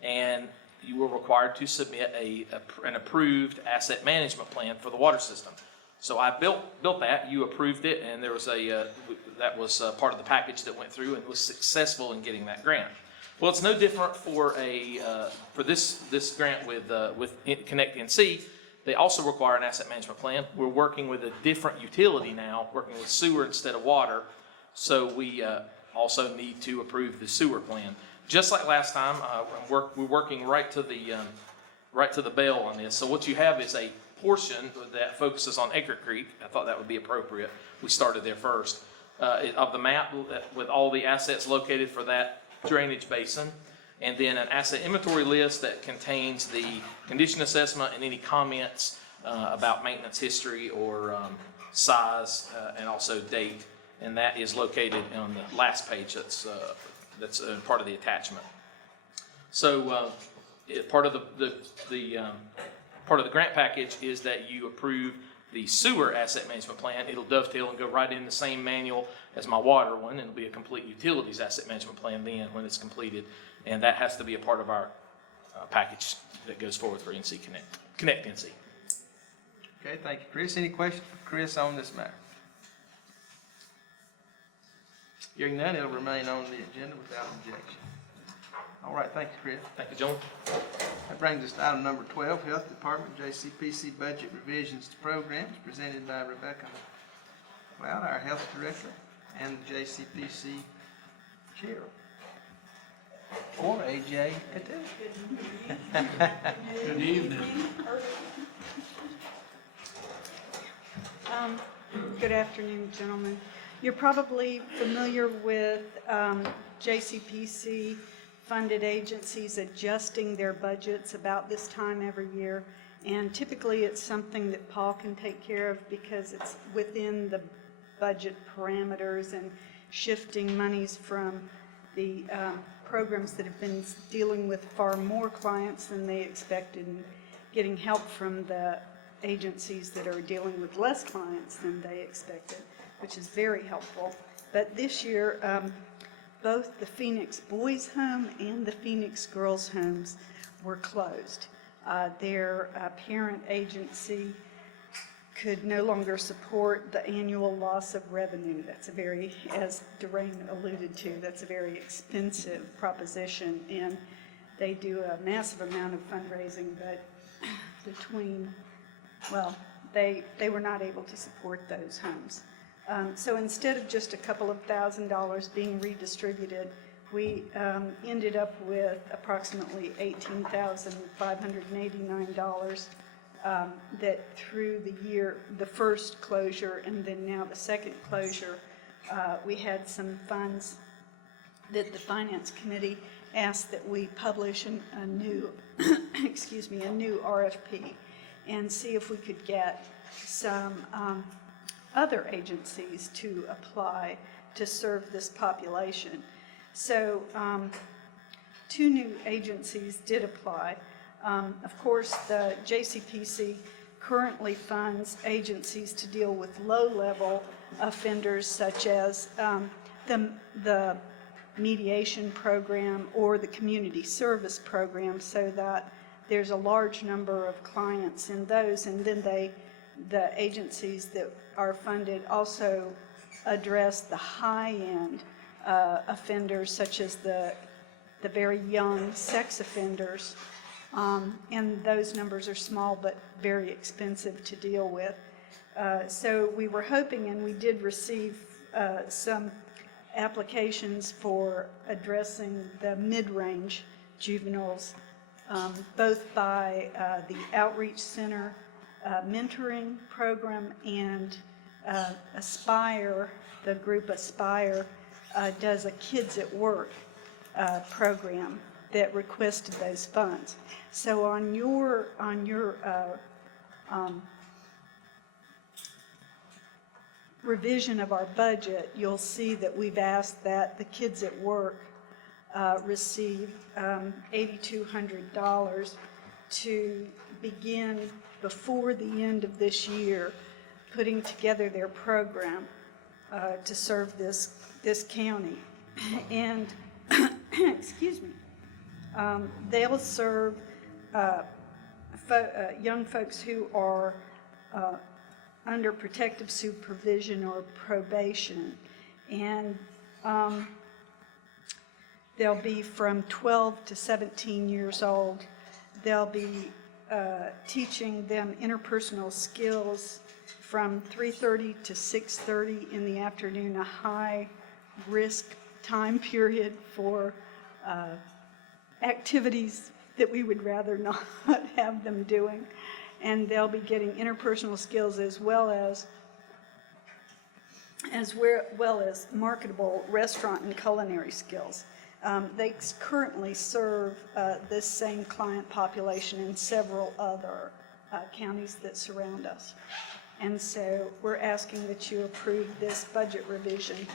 and you were required to submit an approved asset management plan for the water system. So I built that, you approved it, and there was that was part of the package that went through and was successful in getting that grant. Well, it's no different for this grant with Connect NC. They also require an asset management plan. We're working with a different utility now, working with sewer instead of water. So we also need to approve the sewer plan. Just like last time, we're working right to the bell on this. So what you have is a portion that focuses on Acre Creek. I thought that would be appropriate. We started there first. Of the map with all the assets located for that drainage basin. And then an asset inventory list that contains the condition assessment and any comments about maintenance history or size and also date. And that is located on the last page. That's part of the attachment. So part of the grant package is that you approve the sewer asset management plan. It'll dovetail and go right in the same manual as my water one, and it'll be a complete utilities asset management plan then when it's completed. And that has to be a part of our package that goes forward for NC Connect NC. Okay, thank you, Chris. Any questions for Chris on this matter? Hearing none, it'll remain on the agenda without objection. All right, thank you, Chris. Thank you, gentlemen. That brings us to item number 12, Health Department JCPC Budget Revisions to Programs, presented by Rebecca Cloud, our Health Director, and the JCPC Chair. Or AJ Patel. Good evening. Good afternoon, gentlemen. You're probably familiar with JCPC funded agencies adjusting their budgets about this time every year. And typically it's something that Paul can take care of because it's within the budget parameters and shifting monies from the programs that have been dealing with far more clients than they expected and getting help from the agencies that are dealing with less clients than they expected, which is very helpful. But this year, both the Phoenix Boys Home and the Phoenix Girls Homes were closed. Their parent agency could no longer support the annual loss of revenue. That's a very, as Doreen alluded to, that's a very expensive proposition, and they do a massive amount of fundraising, but they were not able to support those homes. So instead of just a couple of $1,000s being redistributed, we ended up with approximately $18,589 that through the year, the first closure and then now the second closure, we had some funds that the Finance Committee asked that we publish a new, a new RFP and see if we could get some other agencies to apply to serve this population. So 2 new agencies did apply. Of course, the JCPC currently funds agencies to deal with low-level offenders such as the mediation program or the community service program, so that there's a large number of clients in those, and then the agencies that are funded also address the high-end offenders such as the very young sex offenders. And those numbers are small but very expensive to deal with. So we were hoping, and we did receive some applications for addressing the mid-range juveniles, both by the Outreach Center mentoring program and Aspire, the group Aspire, does a Kids at Work program that requested those funds. So on your revision of our budget, you'll see that we've asked that the Kids at Work receive $8,200 to begin before the end of this year, putting together their program to serve this county. And, excuse me, they'll serve young folks who are under protective supervision or probation. And they'll be from 12 to 17 years old. They'll be teaching them interpersonal skills from 3:30 to 6:30 in the afternoon, a high-risk time period for activities that we would rather not have them doing. And they'll be getting interpersonal skills as well as marketable restaurant and culinary skills. They currently serve this same client population in several other counties that surround us. And so we're asking that you approve this budget revision,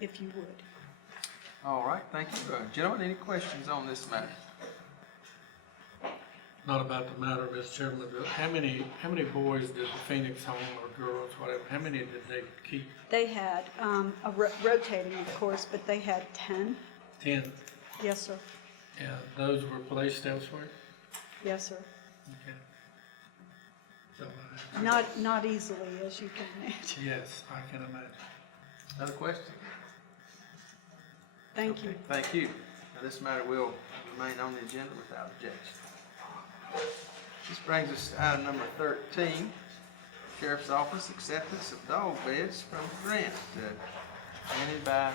if you would. All right, thank you. Gentlemen, any questions on this matter? Not about the matter, Mr. Chairman, but how many boys did the Phoenix Home, or girls, whatever, how many did they keep? They had, rotating of course, but they had 10. 10. Yes, sir. And those were placed elsewhere? Yes, sir. Okay. So, Not easily, as you can imagine. yes, I can imagine. Another question? Thank you. Thank you. Now, this matter will remain on the agenda without objection. This brings us to item number 13, Sheriff's Office acceptance of dog beds from grant, presented by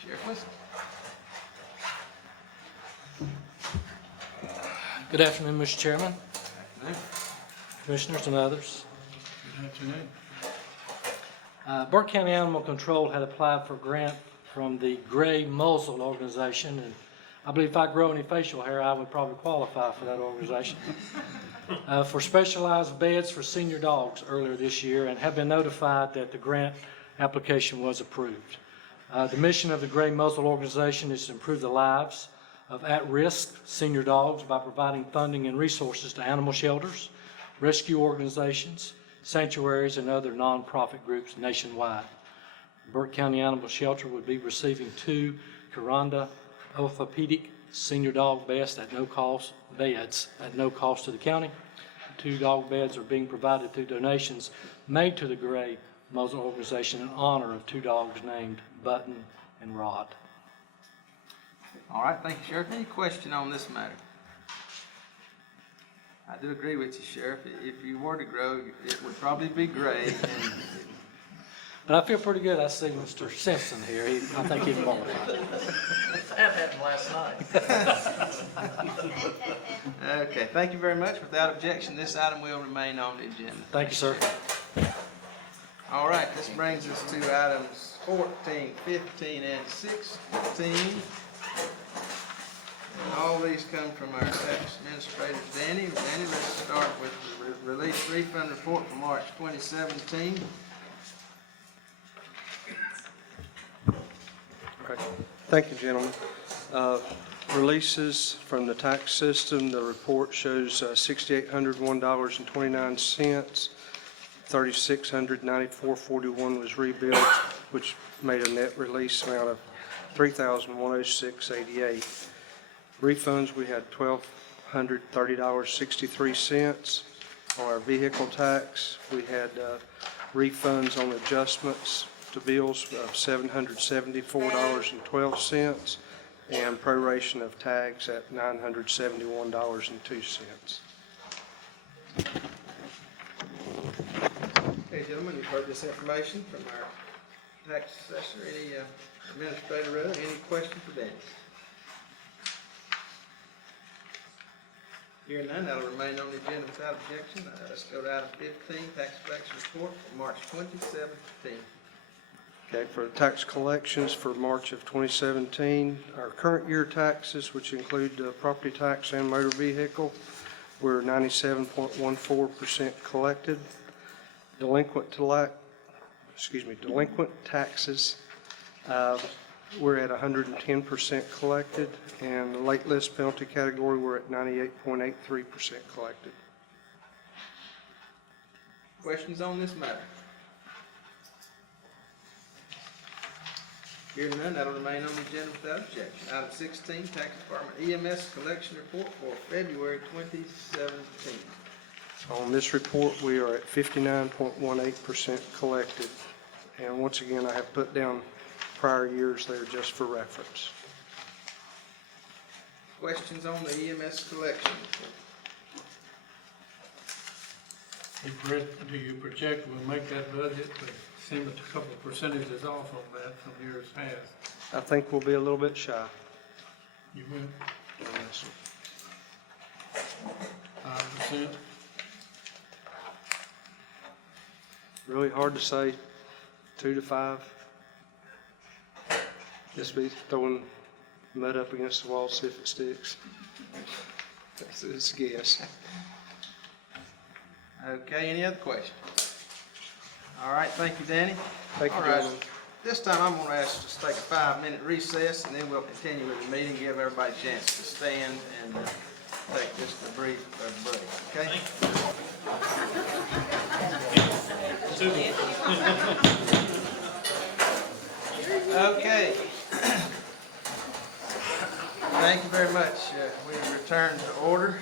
Sheriff Wilson. Good afternoon, Mr. Chairman, Afternoon. Commissioners, and others. Good afternoon. Burke County Animal Control had applied for a grant from the Gray Muzzle Organization, and I believe if I grow any facial hair, I would probably qualify for that organization, for specialized beds for senior dogs earlier this year, and have been notified that the grant application was approved. The mission of the Gray Muzzle Organization is to improve the lives of at-risk senior dogs by providing funding and resources to animal shelters, rescue organizations, sanctuaries, and other nonprofit groups nationwide. Burke County Animal Shelter would be receiving 2 Kuranda orthopedic senior dog beds at no cost to the county. 2 dog beds are being provided through donations made to the Gray Muzzle Organization in honor of 2 dogs named Button and Rod. All right, thank you, Sheriff. Any question on this matter? I do agree with you, Sheriff. If you were to grow, it would probably be gray. And But I feel pretty good. I see Mr. Simpson here. I think he's qualified. That happened last night. okay, thank you very much. Without objection, this item will remain on the agenda. Thank you, sir. All right, this brings us to items 14, 15, and 16. And all these come from our tax administrator, Danny. Danny, let's start with the release refund report for March 2017. Okay. Thank you, gentlemen. Releases from the tax system, the report shows $6,801.29. $3,694.41 was rebuilt, which made a net release amount of $3,106.88. Refunds, we had $1,230.63. On our vehicle tax, we had refunds on adjustments to bills of $774.12, and proration of tags at $971.02. Okay, gentlemen, you've heard this information from our tax assessor. Any administrator, rather, any questions for Danny? Hearing none, that'll remain on the agenda without objection. Let's go to item 15, tax collection report for March 2017. Okay, for the tax collections for March of 2017, our current year taxes, which include property tax and motor vehicle, we're 97.14% collected. Delinquent taxes, we're at 110% collected, and the late list penalty category, we're at 98.83% collected. Questions on this matter? Hearing none, that'll remain on the agenda without objection. Item 16, Tax Department EMS collection report for February 2017. On this report, we are at 59.18% collected. And once again, I have put down prior years there just for reference. Questions on the EMS collection report? Do you project we'll make that budget? It seems a couple of percentages off on that from years past. I think we'll be a little bit shy. You will? Yes. 5%? Really hard to say, 2 to 5. Just be throwing mud up against the wall, see if it sticks. That's a guess. Okay, any other questions? All right, thank you, Danny. Thank you, All right, gentlemen. this time I'm gonna ask us to take a 5-minute recess, and then we'll continue with the meeting, give everybody a chance to stand and take just a brief break, okay? Okay. Thank you very much. We return to order.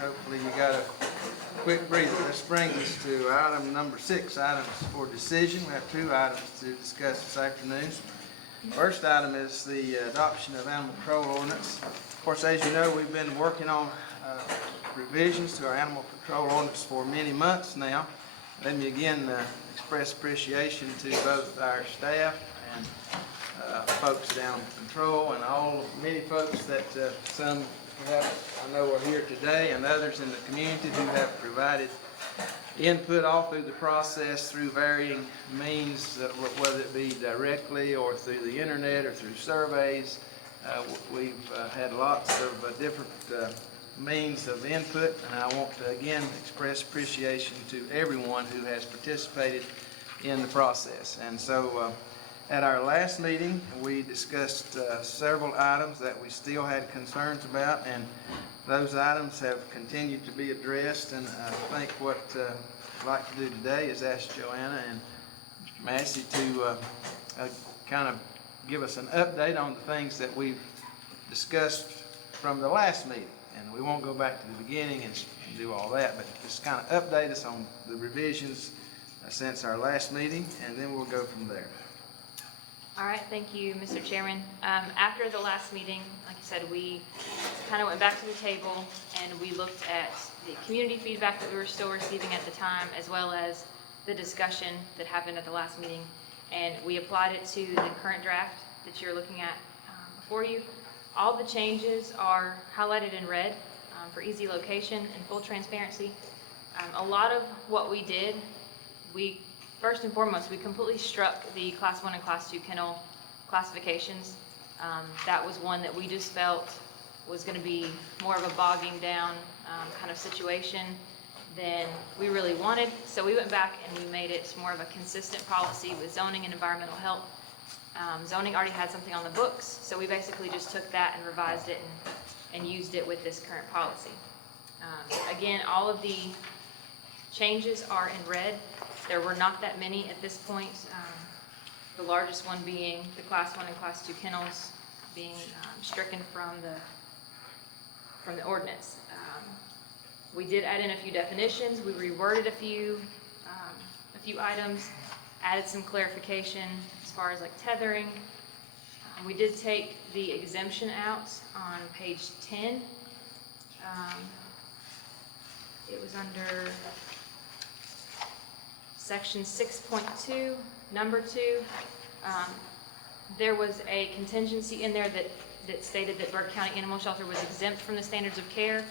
Hopefully you got a quick breather. This brings us to item number 6, items for decision. We have 2 items to discuss this afternoon. First item is the adoption of animal control ordinance. Of course, as you know, we've been working on revisions to our animal control ordinance for many months now. Let me again express appreciation to both our staff and folks at Animal Control and all many folks that some perhaps I know are here today and others in the community who have provided input all through the process through varying means, whether it be directly or through the internet or through surveys. We've had lots of different means of input, and I want to again express appreciation to everyone who has participated in the process. And so at our last meeting, we discussed several items that we still had concerns about, and those items have continued to be addressed. And I think what I'd like to do today is ask Joanna and Mr. Massey to kind of give us an update on the things that we've discussed from the last meeting. And we won't go back to the beginning and do all that, but just kind of update us on the revisions since our last meeting, and then we'll go from there. All right, thank you, Mr. Chairman. After the last meeting, like you said, we kind of went back to the table and we looked at the community feedback that we were still receiving at the time, as well as the discussion that happened at the last meeting, and we applied it to the current draft that you're looking at before you. All the changes are highlighted in red for easy location and full transparency. A lot of what we did, first and foremost, we completely struck the Class 1 and Class 2 kennel classifications. That was one that we just felt was going to be more of a bogging down kind of situation than we really wanted. So we went back and we made it more of a consistent policy with zoning and environmental health. Zoning already had something on the books, so we basically just took that and revised it and used it with this current policy. Again, all of the changes are in red. There were not that many at this point. The largest one being the Class 1 and Class 2 kennels being stricken from the ordinance. We did add in a few definitions. We reworded a few items, added some clarification as far as like tethering. We did take the exemption out on page 10. It was under Section 6.2, number 2, there was a contingency in there that stated that Burke County Animal Shelter was exempt from the standards of care.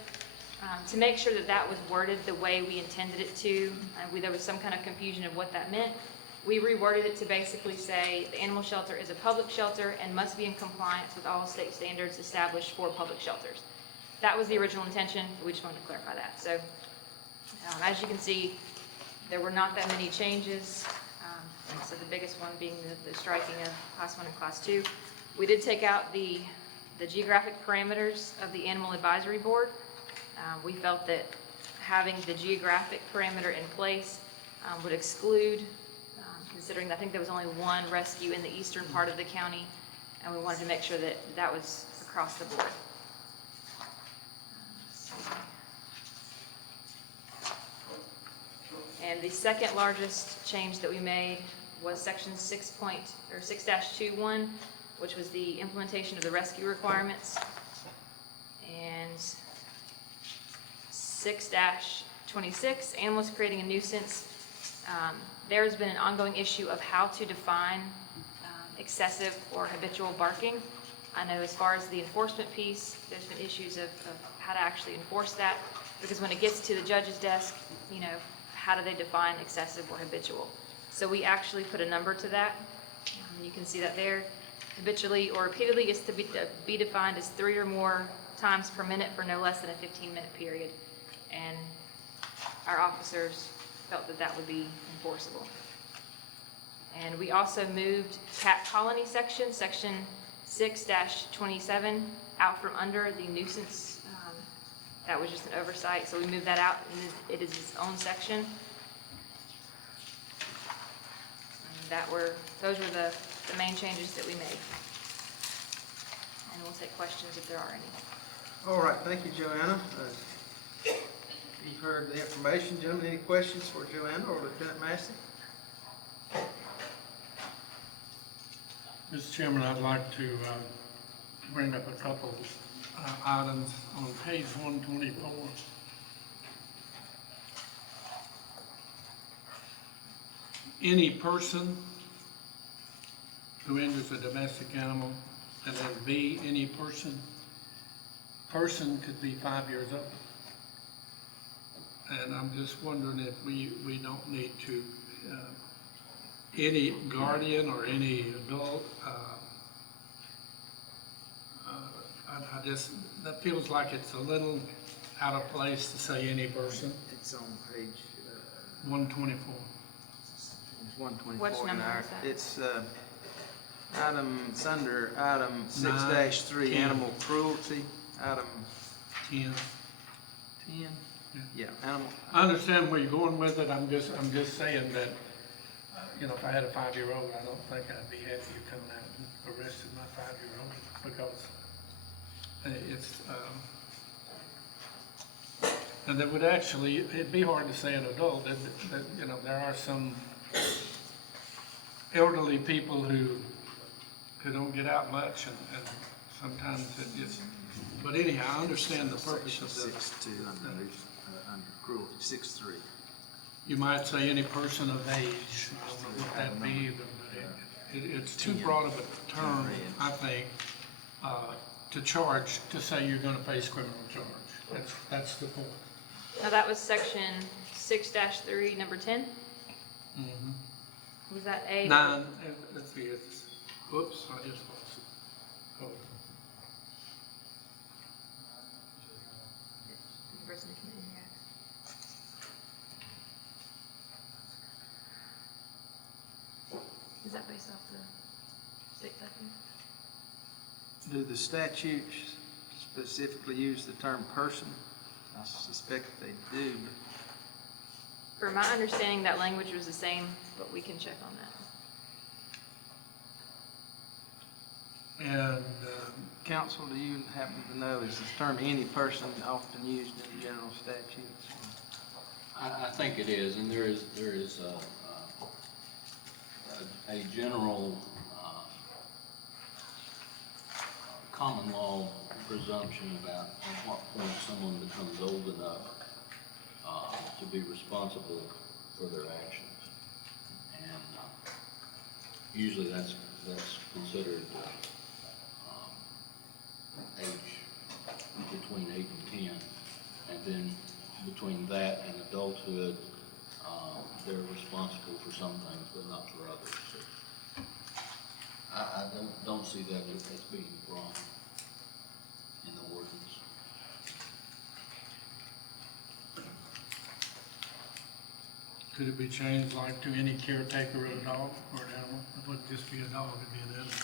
To make sure that that was worded the way we intended it to, there was some kind of confusion of what that meant. We reworded it to basically say the animal shelter is a public shelter and must be in compliance with all state standards established for public shelters. That was the original intention, but we just wanted to clarify that. So, as you can see, there were not that many changes. So the biggest one being the striking of Class 1 and Class 2. We did take out the geographic parameters of the Animal Advisory Board. We felt that having the geographic parameter in place would exclude, considering I think there was only one rescue in the eastern part of the county, and we wanted to make sure that that was across the board. And the second largest change that we made was section 6-21, which was the implementation of the rescue requirements. And 6-26, animals creating a nuisance. There has been an ongoing issue of how to define excessive or habitual barking. I know as far as the enforcement piece, there's been issues of how to actually enforce that, because when it gets to the judge's desk, how do they define excessive or habitual? So we actually put a number to that. You can see that there. Habitually or repeatedly is to be defined as 3 or more times per minute for no less than a 15-minute period. And our officers felt that that would be enforceable. And we also moved cat colony section 6-27, out from under the nuisance. That was just an oversight, so we moved that out, and it is its own section. And those were the main changes that we made. And we'll take questions if there are any. All right, thank you, Joanna. You've heard the information. Gentlemen, any questions for Joanna or Lieutenant Massey? Mr. Chairman, I'd like to bring up a couple items on page 124. Any person who injures a domestic animal, and then B, any person could be 5 years old. And I'm just wondering if we don't need to, any guardian or any adult, that feels like it's a little out of place to say any person. It's on page 124. It's 124. Which number is that? It's it's under item 6-3, 10. animal cruelty, item 10. 10? Yeah, animal. I understand where you're going with it. I'm just saying that, if I had a 5-year-old, I don't think I'd be happy you coming out and arresting my 5-year-old, because and that would actually, it'd be hard to say an adult, that there are some elderly people who don't get out much, and sometimes it just, but anyhow, I understand the purpose of the. 6-2 under cruelty, 6-3. You might say any person of age, I don't know what that be, but it's too broad of a term, I think, to charge, to say you're gonna face criminal charge. That's the point. Now that was section 6-3, number 10? Mm-hmm. Was that A? 9, let's see, whoops, I just lost it. Oh. Person who can interact. Is that based off the state statute? Do the statutes specifically use the term person? I suspect they do. For my understanding, that language was the same, but we can check on that. And, Counsel, do you happen to know, is this term any person often used in the general statutes? I think it is, and there is a general common law presumption about at what point someone becomes old enough to be responsible for their actions. Usually that's considered, age between 8 and 10. And then between that and adulthood, they're responsible for some things, but not for others. So I don't see that as being wrong in the ordinance. Could it be changed like to any caretaker of a dog or an animal? It wouldn't just be a dog, it'd be an animal.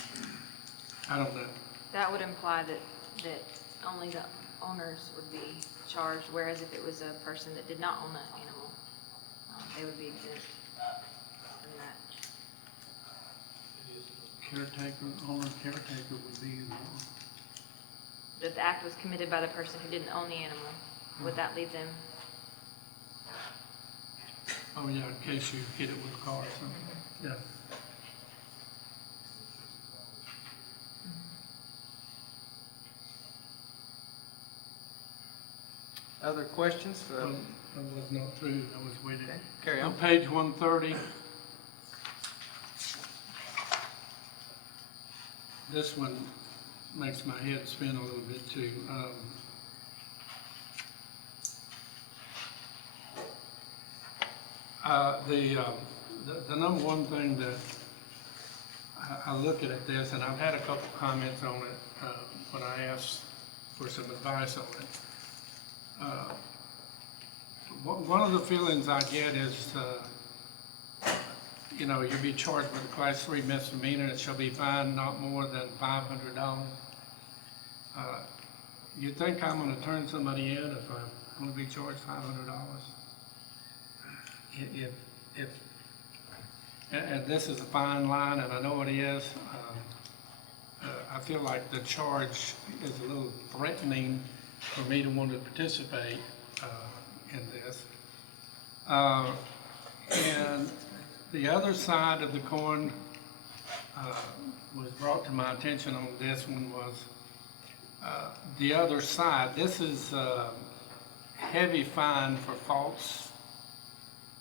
I don't know. That would imply that only the owners would be charged, whereas if it was a person that did not own an animal, they would be exempt from that. Caretaker, owner caretaker would be the one. If the act was committed by the person who didn't own the animal, would that leave them? Oh, yeah, in case you hit it with a car or something, yeah. Other questions? I was not through, I was waiting. Okay, carry on. On page 130, this one makes my head spin a little bit too. The number one thing that I look at this, and I've had a couple comments on it when I asked for some advice on it. One of the feelings I get is, you'll be charged with a class 3 misdemeanor and it shall be fined not more than $500. You think I'm gonna turn somebody in if I'm gonna be charged $500? And this is a fine line, and I know it is. I feel like the charge is a little threatening for me to want to participate in this. And the other side of the coin was brought to my attention on this one was the other side. This is heavy fine for false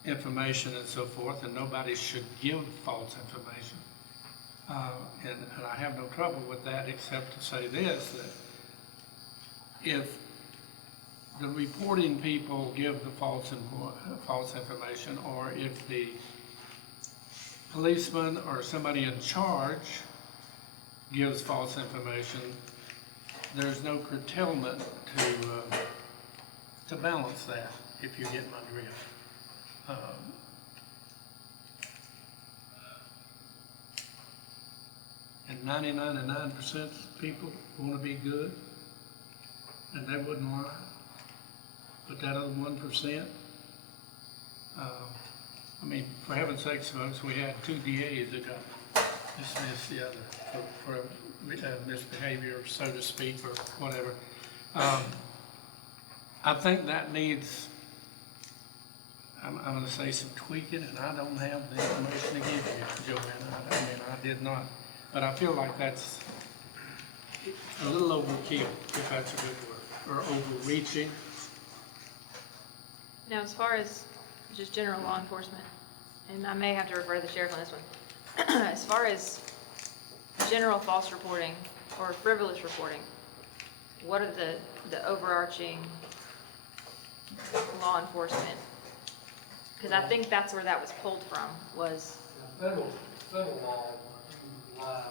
information and so forth, and nobody should give false information. And I have no trouble with that, except to say this, that if the reporting people give the false information, or if the policeman or somebody in charge gives false information, there's no curtailment to balance that, if you get my drift. And 99.9% of people want to be good, and they wouldn't lie. But that other 1%, for heaven's sakes, folks, we had 2 DAs that got dismissed the other for misbehavior, so to speak, or whatever. I think that needs, I'm going to say, some tweaking, and I don't have the information to give you, Joanna. I did not. But I feel like that's a little overkill, if that's a good word, or overreaching. Now, as far as just general law enforcement, and I may have to refer to the sheriff on this one, as far as general false reporting or frivolous reporting, what are the overarching law enforcement? Because I think that's where that was pulled from, was... Federal law, you lie,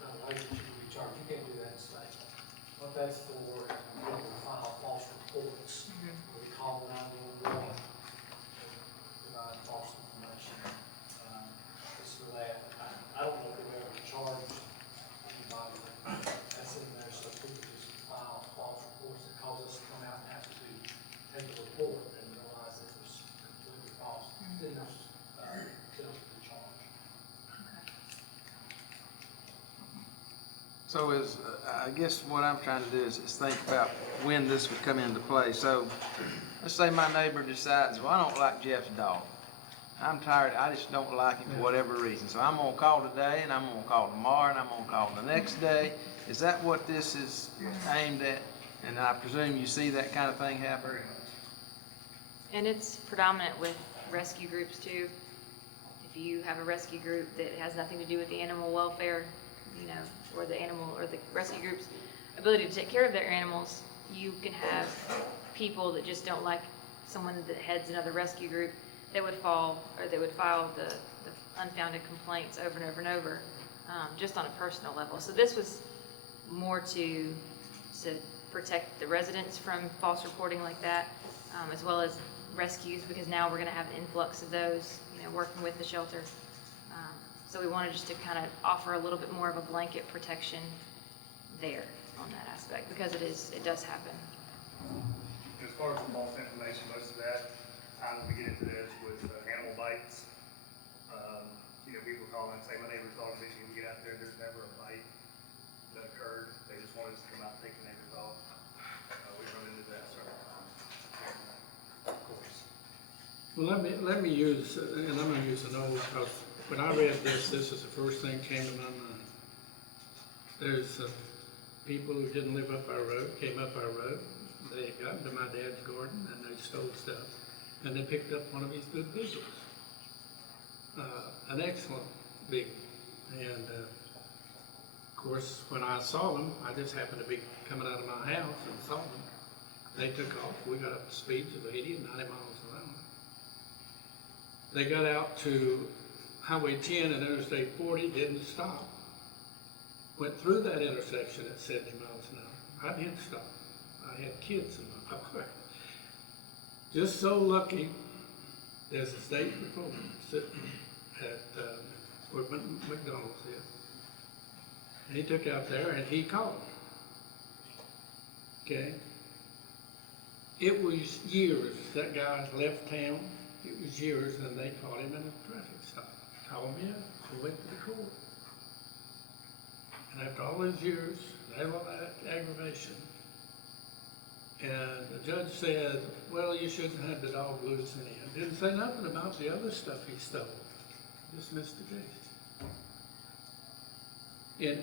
federal agent should be charged. You can't do that in state. What that's for is when people file false reports, or we call 911, provide false information. It's for that. I don't know if we've ever charged anybody that's in there, so people just file false reports that cause us to come out and have to take a report and realize it was completely false. Then there's penalty charge. So I guess what I'm trying to do is think about when this would come into play. So let's say my neighbor decides, well, I don't like Jeff's dog. I'm tired, I just don't like him for whatever reason. So I'm gonna call today, and I'm gonna call tomorrow, and I'm gonna call the next day. Is that what this is aimed at? And I presume you see that kind of thing happen? And it's predominant with rescue groups too. If you have a rescue group that has nothing to do with the animal welfare, you know, or the rescue group's ability to take care of their animals, you can have people that just don't like someone that heads another rescue group that would file the unfounded complaints over and over and over, just on a personal level. So this was more to protect the residents from false reporting like that, as well as rescues, because now we're gonna have an influx of those, you know, working with the shelter. So we wanted just to kind of offer a little bit more of a blanket protection there on that aspect, because it does happen. As far as the false information, most of that time that we get into this with animal bites, you know, people call and say, my neighbor's dog is itching, get out there, there's never a bite that occurred. They just wanted us to come out and take the neighbor's dog. We run into that several times. Of course. Well, let me use, and I'm gonna use an old, because when I read this is the first thing came to my mind. There's people who didn't live up our road, came up our road, they got into my dad's garden and they stole stuff, and they picked up one of his good beagles. An excellent beagle. And of course, when I saw them, I just happened to be coming out of my house and saw them. They took off. We got up to speeds of 80 and 90 miles an hour. They got out to Highway 10 and Interstate 40, didn't stop. Went through that intersection at 70 miles an hour. I did stop. I had kids in my car. Just so lucky, there's a state patrolman sitting at where McDonald's is. And he took out there and he called him. Okay? It was years that guy left town. It was years, and they caught him in a traffic stop. Called him in, we went to the court. And after all those years, they all that aggravation. And the judge said, well, you shouldn't have the dog loose in the end. Didn't say nothing about the other stuff he stole. Dismissed the case. And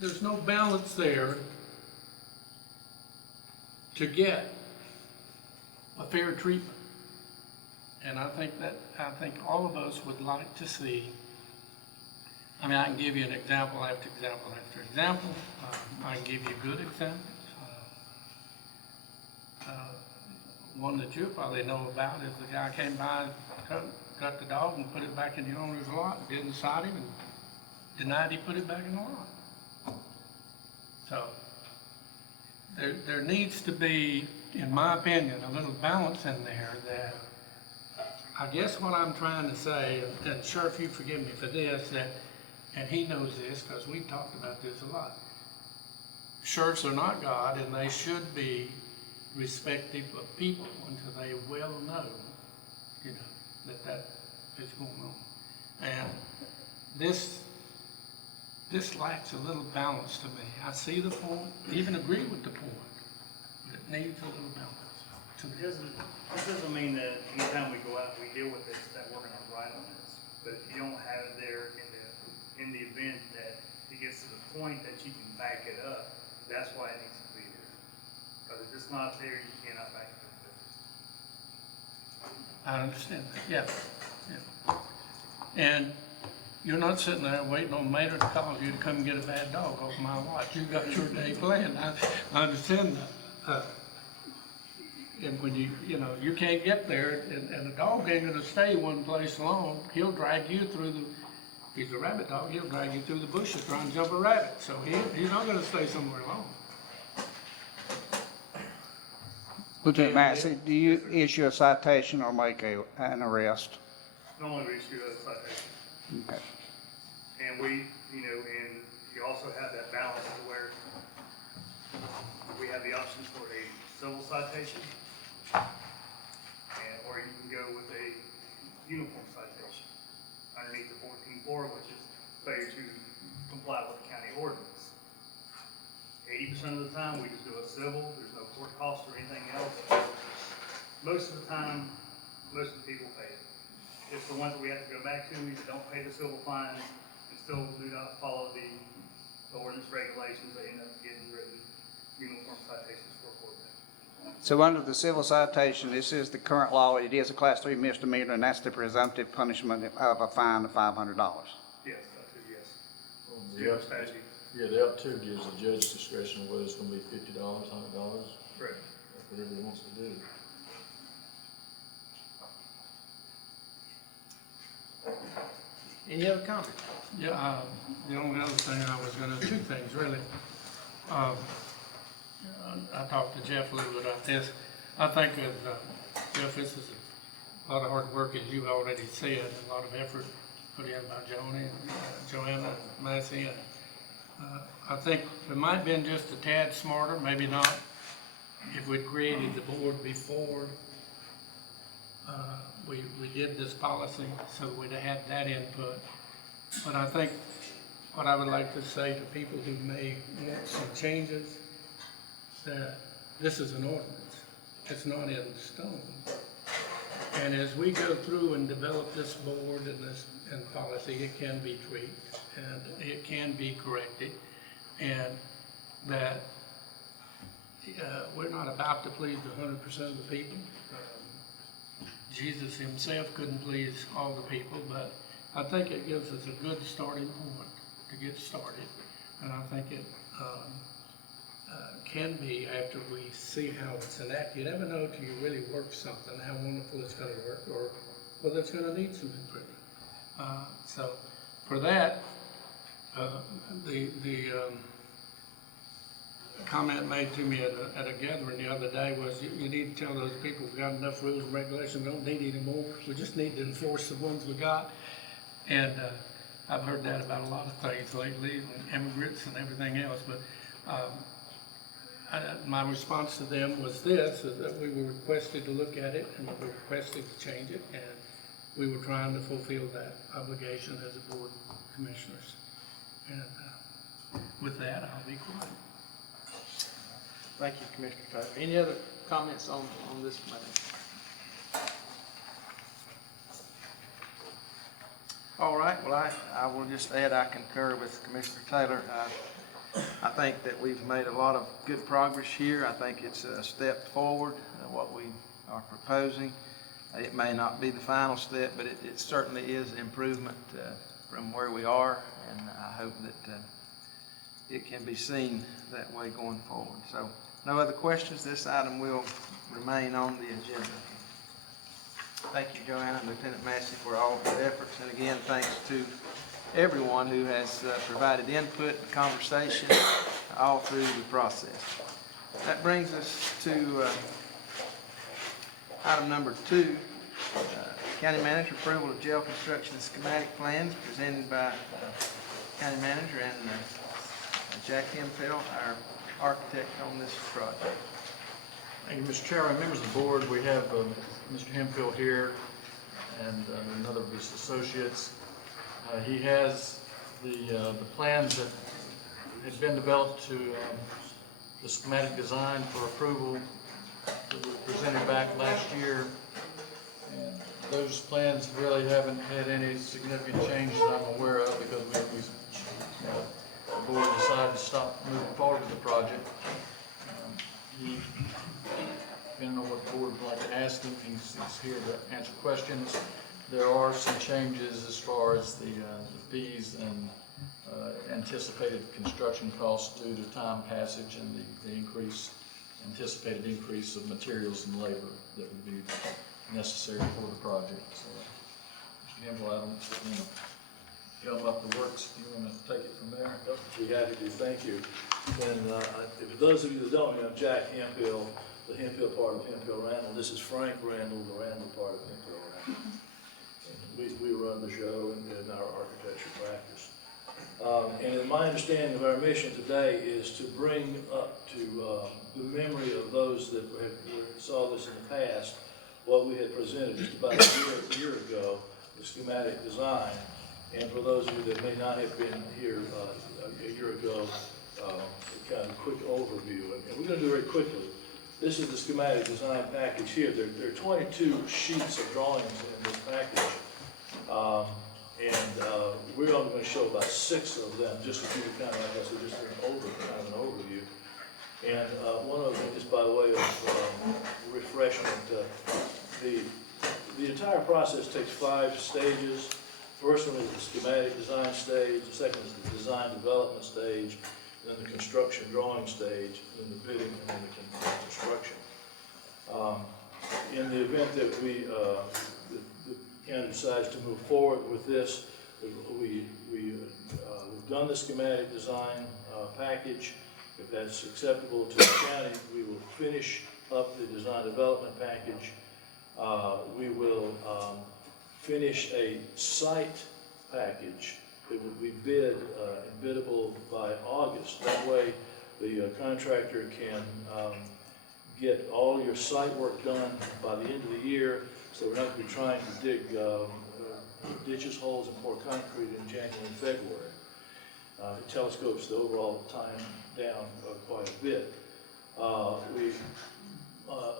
there's no balance there to get a fair treatment. And I think all of us would like to see, I mean, I can give you an example after example after example. I can give you good examples. One that you probably know about is the guy came by, got the dog and put it back in the owner's lot, didn't cite him, and denied he put it back in the lot. So there needs to be, in my opinion, a little balance in there that, I guess what I'm trying to say, and Sheriff, you forgive me for this, and he knows this because we've talked about this a lot. Sheriffs are not God, and they should be respective of people until they well know, you know, that is going on. And this lacks a little balance to me. I see the point, even agree with the point, but it needs a little balance to me. It doesn't mean that anytime we go out and we deal with this, that we're gonna write on this. But if you don't have it there in the event that it gets to the point that you can back it up, that's why it needs to be there. Because if it's not there, you cannot back it up. I understand that, yeah. And you're not sitting there waiting on Mater to call you to come and get a bad dog off my watch. You got your day planned. I understand that. And when you can't get there, and the dog ain't gonna stay one place long. He'll drag you through he's a rabbit dog, he'll drag you through the bushes trying to jump a rabbit. So he's not gonna stay somewhere long. Lieutenant Massey, do you issue a citation or make an arrest? Normally we issue a citation. Okay. And and you also have that balance to where we have the options for a civil citation, or you can go with a uniform citation underneath the 14.4, which is failure to comply with the county ordinance. 80% of the time, we just do a civil, there's no court cost or anything else. Most of the time, most of the people pay it. It's the ones that we have to go back to, either don't pay the civil fines and still do not follow the ordinance regulations, they end up getting written uniform citations for court date. So under the civil citation, this is the current law. It is a Class 3 misdemeanor, and that's the presumptive punishment of a fine of $500. Yes, up to, yes. The General up, statute. yeah, the up to gives the judge discretion whether it's gonna be $50, $100, Correct. whatever he wants to do. Any other comments? Yeah, the only other thing I was gonna, two things really. I talked to Jeff a little bit about this. I think that, Jeff, this is a lot of hard work, as you already said, a lot of effort put in by Joni and Joanna and Massey. And, I think it might have been just a tad smarter, maybe not, if we'd created the board before we did this policy, so we'd have had that input. But I think what I would like to say to people who may want some changes, that this is an ordinance. It's not in stone. And as we go through and develop this board and policy, it can be tweaked and it can be corrected. And that we're not about to please the 100% of the people. Jesus himself couldn't please all the people, but I think it gives us a good starting point to get started. And I think it can be, after we see how it's enacted. You never know till you really work something, how wonderful it's going to work, or whether it's going to need some improvement. So for that, the comment made to me at a gathering the other day was you need to tell those people we've got enough rules and regulations, we don't need any more. We just need to enforce the ones we got. And I've heard that about a lot of things lately, immigrants and everything else. But my response to them was this, is that we were requested to look at it and we were requested to change it, and we were trying to fulfill that obligation as a board of commissioners. And with that, I'll be quiet. Thank you, Commissioner Taylor. Any other comments on this matter? All right, well, I will just add I concur with Commissioner Taylor. I think that we've made a lot of good progress here. I think it's a step forward, what we are proposing. It may not be the final step, but it certainly is improvement from where we are, and I hope that it can be seen that way going forward. So, no other questions. This item will remain on the agenda. Thank you, Joanna and Lieutenant Massey, for all of your efforts. And again, thanks to everyone who has provided input and conversation all through the process. That brings us to item number 2, County Manager approval of jail construction schematic plans presented by County Manager and Jack Hemphill, our architect on this project. Thank you, Mr. Chairman, members of the board. We have Mr. Hemphill here and another of his associates. He has the plans that had been developed to the schematic design for approval that were presented back last year. And those plans really haven't had any significant change that I'm aware of, because the board decided to stop moving forward with the project. Depending on what the board would like to ask him, he's here to answer questions. There are some changes as far as the fees and anticipated construction costs due to time passage and the anticipated increase of materials and labor that would be necessary for the project. So, Mr. Hemphill, I don't come up the works. If you want to take it from there? Be happy to. Thank you. And if those of you that don't know, Jack Hemphill, the Hemphill part of Hemphill Randall. This is Frank Randall, the Randall part of Hemphill Randall. And we run the show and our architecture practice. And my understanding of our mission today is to bring up to the memory of those that saw this in the past, what we had presented just about a year ago, the schematic design. And for those of you that may not have been here a year ago, kind of a quick overview. And we're going to do it very quickly. This is the schematic design package here. There are 22 sheets of drawings in this package. We're only going to show about 6 of them, just to give you kind of, like I said, just an overview. And one other thing, just by the way of refreshment, the entire process takes 5 stages. First one is the schematic design stage, the second is the design development stage, then the construction drawing stage, then the bidding, and then the construction. In the event that the county decides to move forward with this, we've done the schematic design package. If that's acceptable to the county, we will finish up the design development package. We will finish a site package that will be bid and biddable by August. That way, the contractor can get all your site work done by the end of the year, so we're not going to be trying to dig ditches, holes, and pour concrete in January and February. It telescopes the overall time down quite a bit.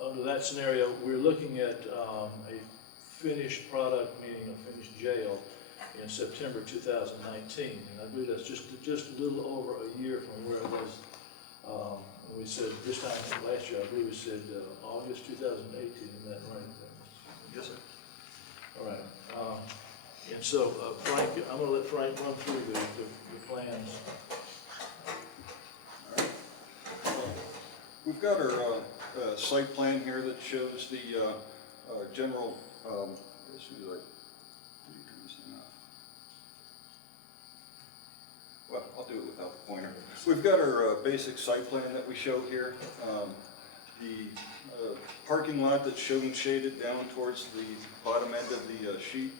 Under that scenario, we're looking at a finished product, meaning a finished jail, in September 2019. And I believe that's just a little over a year from where it was. We said this time last year, I believe we said August 2018, isn't that right? Yes, sir. All right. And so, Frank, I'm going to let Frank run through the plans. All right. We've got our site plan here that shows the general, as soon as I turn this thing off. Well, I'll do it without the pointer. We've got our basic site plan that we show here. The parking lot that's shown shaded down towards the bottom end of the sheet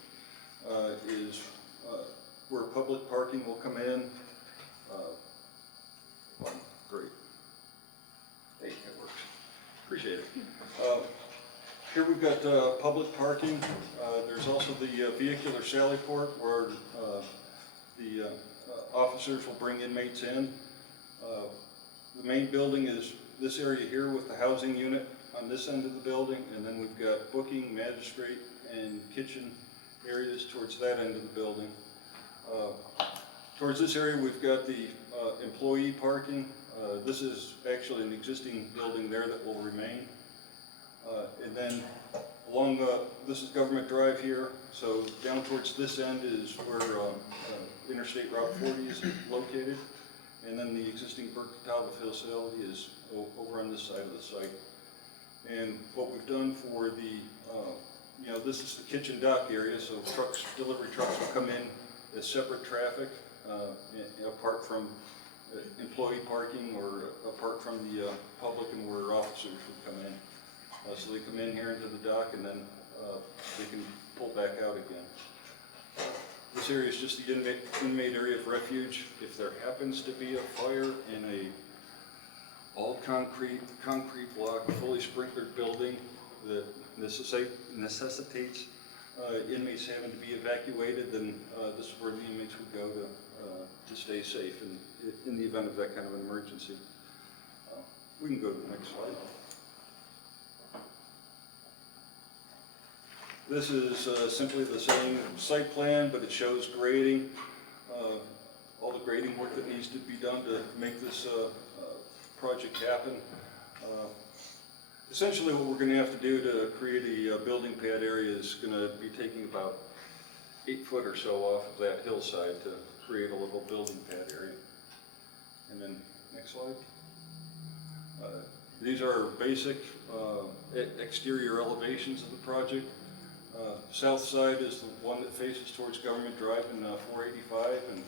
is where public parking will come in. Great. Hey, it works. Appreciate it. Here we've got public parking. There's also the vehicular sally port where the officers will bring inmates in. The main building is this area here with the housing unit on this end of the building, and then we've got booking, magistrate, and kitchen areas towards that end of the building. Towards this area we've got the employee parking. This is actually an existing building there that will remain. And then along this is Government Drive here, so down towards this end is where Interstate Route 40 is located. And then the existing Burke-Catawba facility is over on this side of the site. And what we've done for the, this is the kitchen dock area, so trucks, delivery trucks will come in as separate traffic, apart from employee parking or apart from the public and where officers would come in. So they come in here into the dock and then they can pull back out again. This area is just the inmate area of refuge. If there happens to be a fire in a all concrete block, fully sprinklered building that necessitates inmates having to be evacuated, then this is where the inmates would go to stay safe in the event of that kind of an emergency. We can go to the next slide. This is simply the same site plan, but it shows grading, all the grading work that needs to be done to make this project happen. Essentially what we're going to have to do to create a building pad area is going to be taking about 8 foot or so off of that hillside to create a little building pad area. And then, next slide. These are basic exterior elevations of the project. South side is the one that faces towards Government Drive and 485, and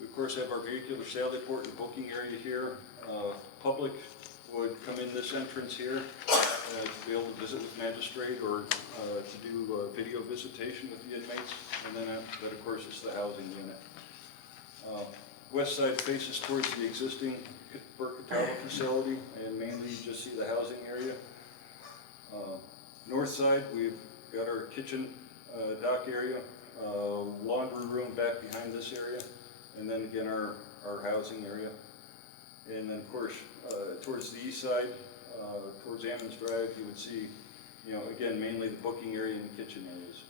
we of course have our vehicular sally port and booking area here. Public would come in this entrance here to be able to visit with magistrate or to do video visitation with the inmates, and then that of course is the housing unit. West side faces towards the existing Burke-Catawba facility, and mainly you just see the housing area. North side, we've got our kitchen dock area, laundry room back behind this area, and then again our housing area. And then of course, towards the east side, towards Ammons Drive, you would see, again, mainly the booking area and the kitchen areas.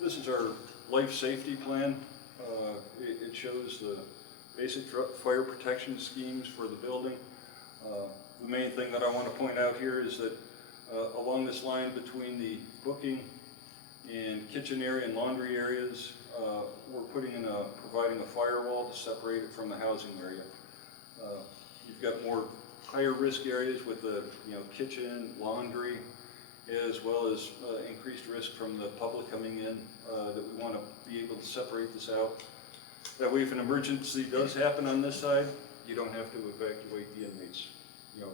This is our life safety plan. It shows basic fire protection schemes for the building. The main thing that I want to point out here is that along this line between the booking and kitchen area and laundry areas, we're providing a firewall to separate it from the housing area. You've got more higher risk areas with the kitchen, laundry, as well as increased risk from the public coming in, that we want to be able to separate this out. That way if an emergency does happen on this side, you don't have to evacuate the inmates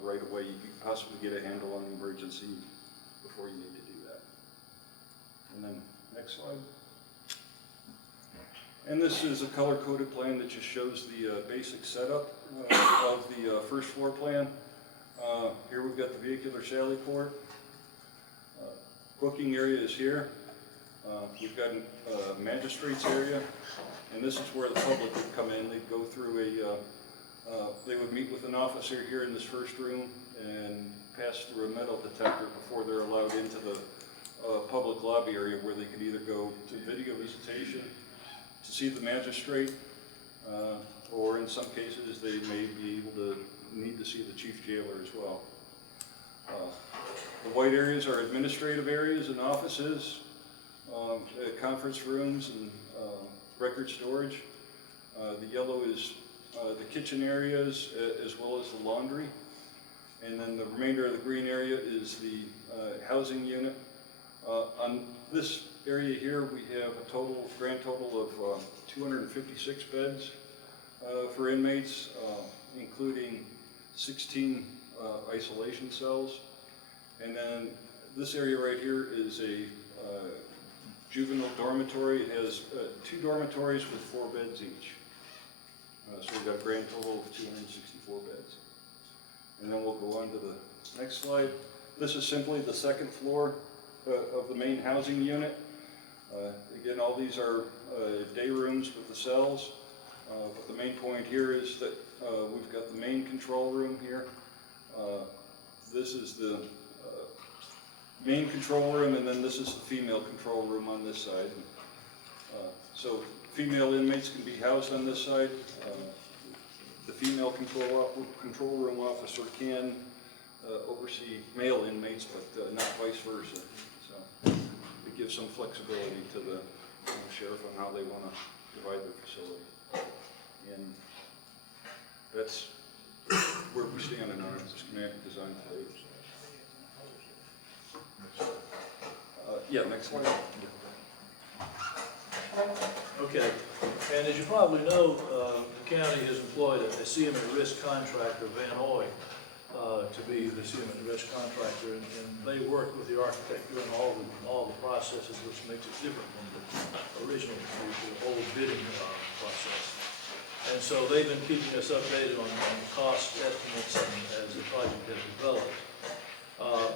right away. You can possibly get a handle on the emergency before you need to do that. And then next slide. And this is a color-coded plan that just shows the basic setup of the first floor plan. Here we've got the vehicular sally port. Booking area is here. We've got a magistrate's area, and this is where the public would come in. They'd go through they would meet with an officer here in this first room and pass through a metal detector before they're allowed into the public lobby area, where they could either go to video visitation to see the magistrate, or in some cases they may be able to need to see the chief jailer as well. The white areas are administrative areas and offices, conference rooms and record storage. The yellow is the kitchen areas as well as the laundry. And then the remainder of the green area is the housing unit. On this area here, we have a grand total of 256 beds for inmates, including 16 isolation cells. And then this area right here is a juvenile dormitory. It has 2 dormitories with 4 beds each. So we've got a grand total of 264 beds. And then we'll go on to the next slide. This is simply the second floor of the main housing unit. Again, all these are day rooms with the cells. But the main point here is that we've got the main control room here. This is the main control room, and then this is the female control room on this side. So female inmates can be housed on this side. The female control room officer can oversee male inmates, but not vice versa. So it gives some flexibility to the sheriff on how they want to divide their facility. And that's where we stand in our schematic design phase. Yeah, next slide. Okay, and as you probably know, the county has employed a CM at risk contractor, Van Hoy, to be the CM at risk contractor, and they work with the architect during all the processes, which makes it different from the original, the old bidding process. And so they've been keeping us updated on cost estimates as the project has developed.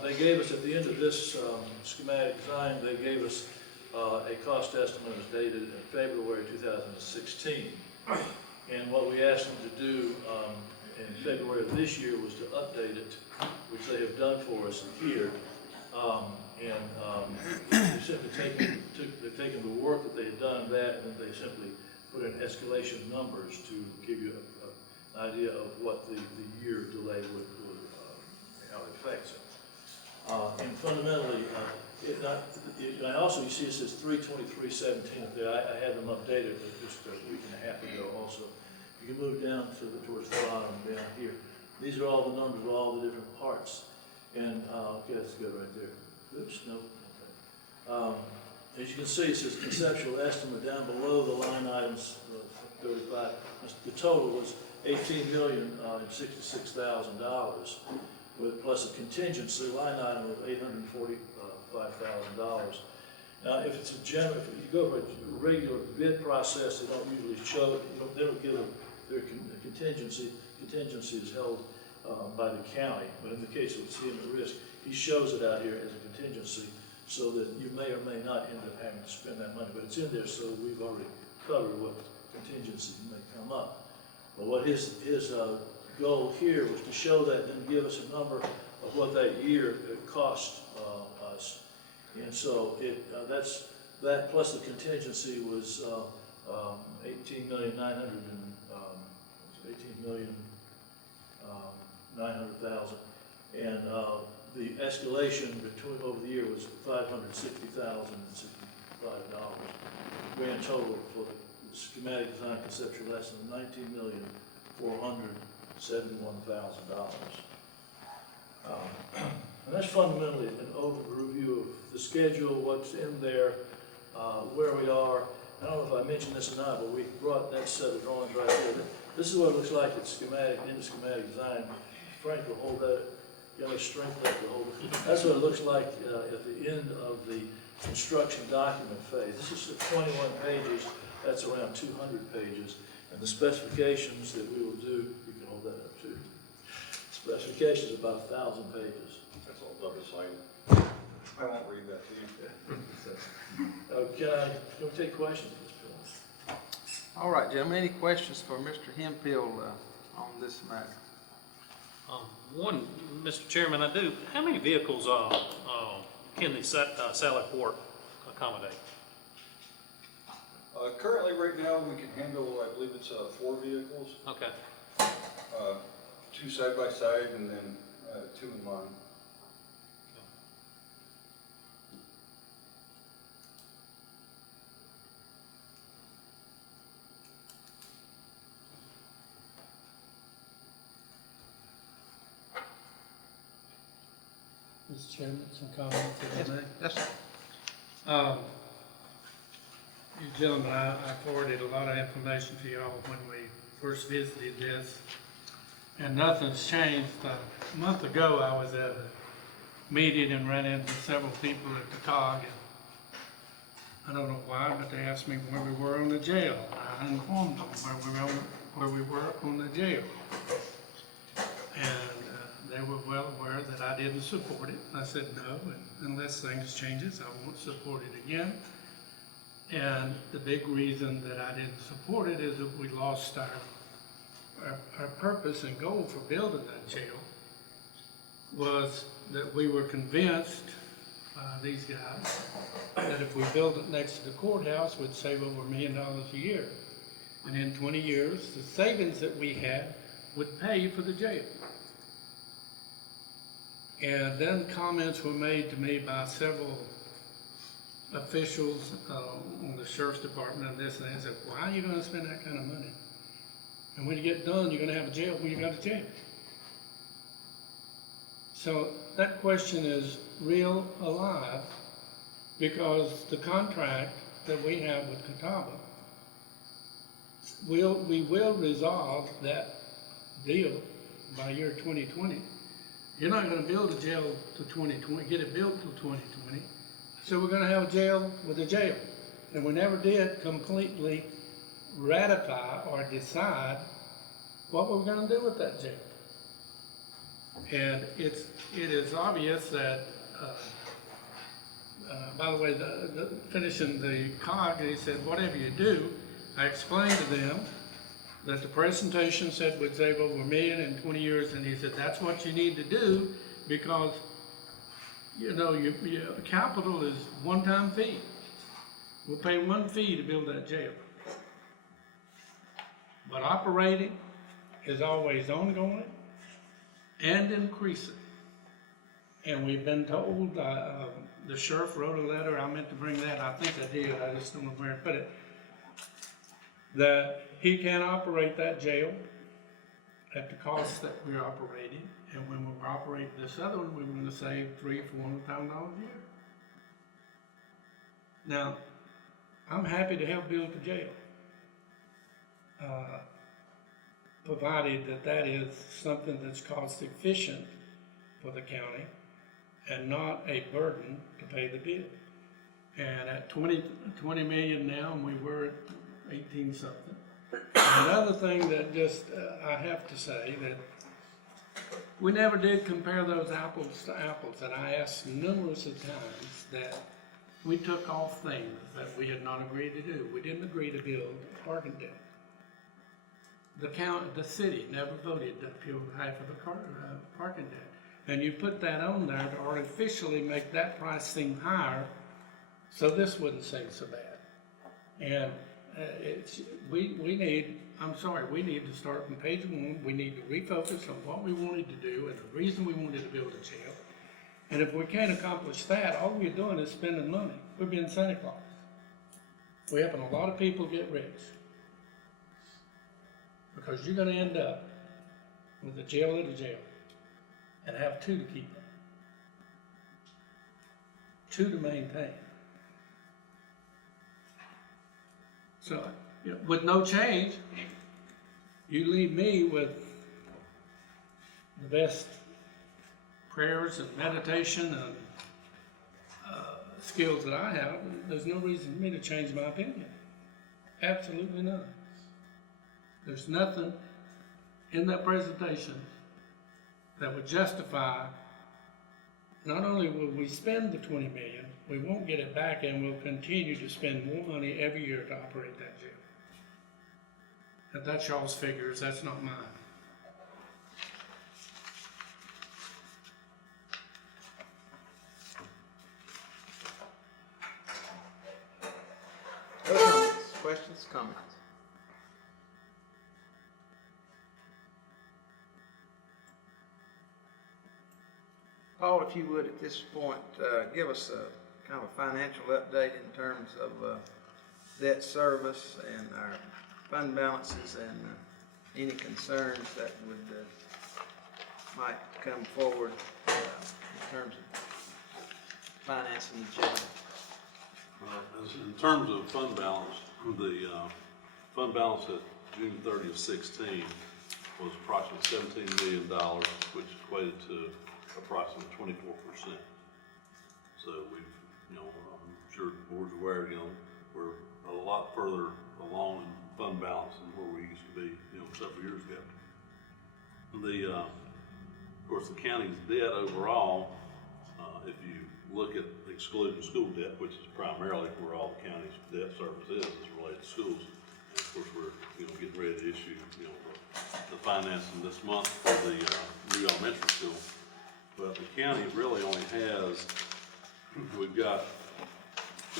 They gave us, at the end of this schematic design, they gave us a cost estimate was dated in February 2016. And what we asked them to do in February of this year was to update it, which they have done for us here. They've simply they've taken the work that they had done in that, and then they simply put in escalation numbers to give you an idea of what the year delay would how it affects it. And fundamentally, I also, you see it says 3/23/17 up there. I had them updated just a week and a half ago also. You can move down towards the bottom down here. These are all the numbers of all the different parts. And, okay, that's good right there. Oops, no. Okay. As you can see, it says conceptual estimate down below the line items, 35. The total was $18,066,000. Plus a contingency line item of $845,000. Now, if it's if you go for a regular bid process, they don't usually show it. They don't give their contingency. Contingency is held by the county, but in the case of CM at risk, he shows it out here as a contingency, so that you may or may not end up having to spend that money. But it's in there, so we've already covered what contingency may come up. But what his goal here was to show that, then give us a number of what that year it cost us. And so that's that plus the contingency was $18,900,000. And the escalation over the year was $560,065. Grand total for the schematic design conceptual estimate, $19,471,000. And that's fundamentally an overview of the schedule, what's in there, where we are. I don't know if I mentioned this or not, but we brought that set of drawings right here. This is what it looks like in schematic design. Frank will hold that, you know, strength up to hold it. That's what it looks like at the end of the construction document phase. This is 21 pages, that's around 200 pages. And the specifications that we will do, you can hold that up too. Specifications about 1,000 pages. That's all double-sided. I won't read that to you. Can we take questions at this point? All right, gentlemen, any questions for Mr. Hemphill on this matter? One, Mr. Chairman, I do. How many vehicles can the Sally Port accommodate? Currently, right now, we can handle, I believe it's 4 vehicles. Okay. 2 side by side and then 2 in line. Mr. Chairman, some comments if I may. Yes, sir. You gentlemen, I forwarded a lot of information to y'all when we first visited this, and nothing's changed. A month ago, I was at a meeting and ran into several people at the COG, and I don't know why, but they asked me where we were on the jail. I informed them where we were on the jail. And they were well aware that I didn't support it. I said no, and unless things changes, I won't support it again. And the big reason that I didn't support it is that we lost our purpose and goal for building that jail was that we were convinced, these guys, that if we built it next to the courthouse, we'd save over $1 million a year. And in 20 years, the savings that we had would pay for the jail. And then comments were made to me by several officials on the sheriff's department and this and that. They said, why are you going to spend that kind of money? And when you get done, you're going to have a jail. Well, you got a jail. So that question is real alive because the contract that we have with Catawba, we will resolve that deal by year 2020. You're not going to build a jail to 2020, get it built till 2020. So we're going to have a jail with a jail. And we never did completely ratify or decide what we're going to do with that jail. And it is obvious that, by the way, finishing the COG, they said, whatever you do, I explained to them that the presentation said we'd save over $1 million in 20 years, and he said, that's what you need to do because, you know, your capital is one-time fee. We'll pay one fee to build that jail. But operating is always ongoing and increasing. And we've been told, the sheriff wrote a letter, I meant to bring that, I think I did, I just don't know where to put it, that he can operate that jail at the cost that we're operating. And when we operate this other one, we're going to save $300,000-400,000 a year. Now, I'm happy to help build the jail, provided that that is something that's cost efficient for the county and not a burden to pay the bill. And at 20 million now, and we were at 18 something. Another thing that just I have to say that we never did compare those apples to apples, and I asked numerous of times that we took off things that we had not agreed to do. We didn't agree to build a parking deck. The city never voted to build half of the parking deck. And you put that on there to artificially make that price seem higher, so this wouldn't seem so bad. And we need, I'm sorry, we need to start from page one. We need to refocus on what we wanted to do and the reason we wanted to build a jail. And if we can't accomplish that, all we're doing is spending money. We're being Santa Claus. We're helping a lot of people get rich. Because you're gonna end up with a jail at a jail and have two to keep them. Two to maintain. So, you know, with no change, you leave me with the best prayers and meditation and skills that I have. There's no reason for me to change my opinion. Absolutely none. There's nothing in that presentation that would justify, not only will we spend the $20 million, we won't get it back, and we'll continue to spend more money every year to operate that jail. If that's y'all's figures, that's not mine. Other comments, questions, comments? Paul, if you would at this point, give us a kind of a financial update in terms of debt service and our fund balances and any concerns that would might come forward in terms of financing the jail. In terms of fund balance, the fund balance at June 30th, 16 was approximately $17 million, which equated to approximately 24%. So we've, you know, I'm sure the board's aware, you know, we're a lot further along in fund balance than where we used to be, you know, several years ago. Of course, the county's debt overall, if you look at excluding school debt, which is primarily where all the county's debt service is related to schools. And of course, we're, you know, getting ready to issue, you know, the financing this month for the new elementary school. But the county really only has, we've got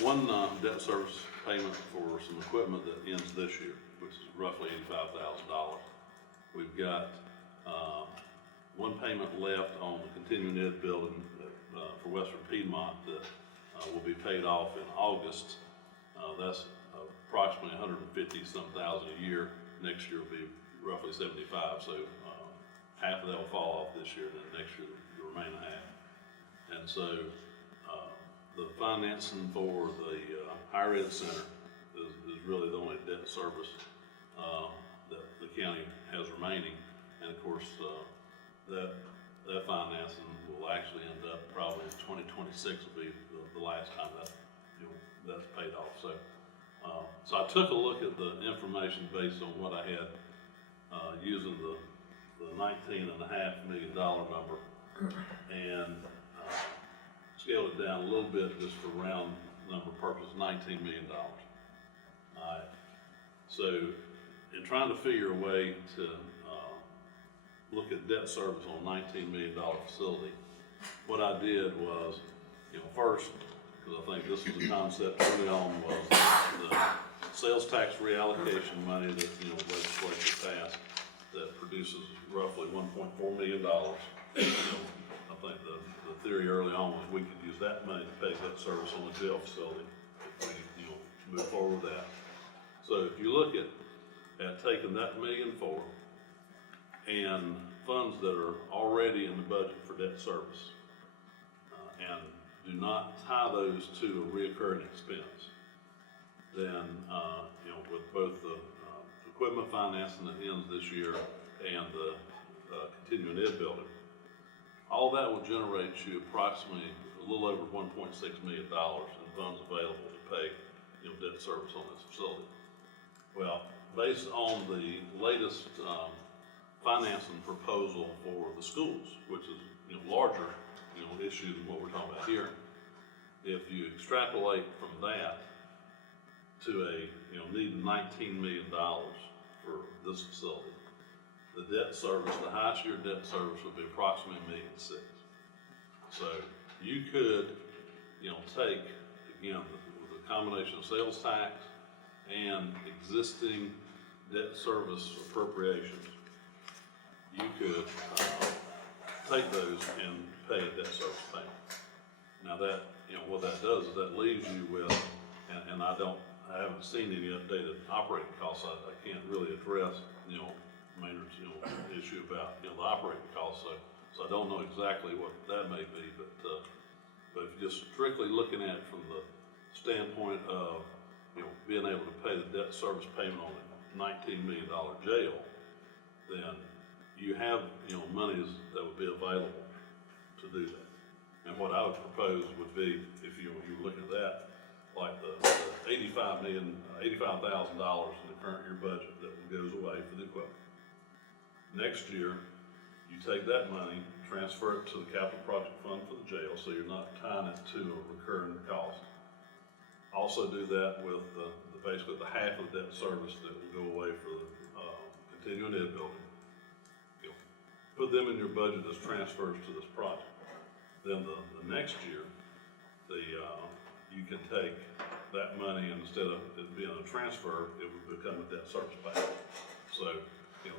one debt service payment for some equipment that ends this year, which is roughly $85,000. We've got one payment left on the continuing ed building for Western Piedmont that will be paid off in August. That's approximately $150-some thousand a year. Next year will be roughly 75. So half of that will fall off this year, and then next year the remaining half. And so the financing for the higher ed center is really the only debt service that the county has remaining. And of course, that financing will actually end up probably in 2026 will be the last time that, you know, that's paid off. So, so I took a look at the information based on what I had using the $19.5 million number and scaled it down a little bit just for round number purpose, $19 million. All right. So in trying to figure a way to look at debt service on a $19 million facility, what I did was, you know, first, because I think this was a concept early on, was the sales tax reallocation money that, you know, the legislature passed that produces roughly $1.4 million. You know, I think the theory early on was we could use that money to pay debt service on the jail facility if we, you know, move forward with that. So if you look at taking that $1.4 million and funds that are already in the budget for debt service, and do not tie those to a reoccurring expense, then, you know, with both the equipment financing that ends this year and the continuing ed building, all that will generate you approximately a little over $1.6 million in funds available to pay, you know, debt service on this facility. Well, based on the latest financing proposal for the schools, which is, you know, larger, you know, issue than what we're talking about here. If you extrapolate from that to a, you know, needing $19 million for this facility, the debt service, the highest year debt service would be approximately $1.6 million. So you could, you know, take, again, with a combination of sales tax and existing debt service appropriations, you could take those and pay a debt service payment. Now that, what that does is that leaves you with, and I haven't seen any updated operating costs. I can't really address, Maynard's, issue about, the operating costs. So I don't know exactly what that may be, but if you're just strictly looking at it from the standpoint of, being able to pay the debt service payment on a $19 million jail, then you have, monies that would be available to do that. And what I would propose would be, if you look at that, like the $85,000 in the current year budget that goes away for the equipment. Next year, you take that money, transfer it to the capital project fund for the jail, so you're not tying it to a recurring cost. Also do that with basically the half of the debt service that will go away for the continuing ed building. Put them in your budget as transfers to this project. Then the next year, you can take that money, and instead of it being a transfer, it would become a debt service payment. So,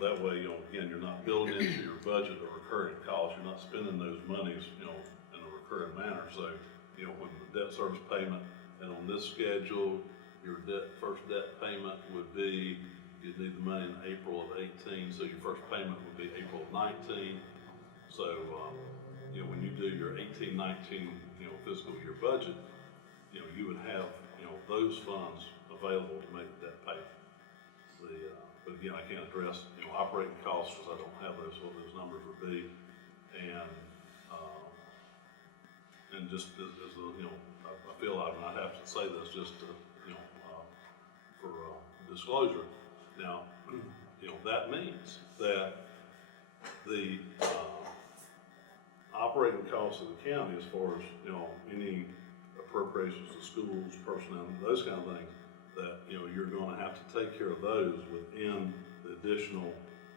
that way, again, you're not building into your budget a recurring cost. You're not spending those monies, in a recurring manner. So, when the debt service payment, and on this schedule, your first debt payment would be, you'd need the money in April of 18, so your first payment would be April of 19. So, when you do your 18-19, fiscal year budget, you would have, those funds available to make the debt payment. But again, I can't address, operating costs because I don't have what those numbers would be. And just as I feel I might have to say this just to, for disclosure. Now, that means that the operating costs of the county, as far as, any appropriations to schools, personnel, those kind of things, that, you're gonna have to take care of those within the additional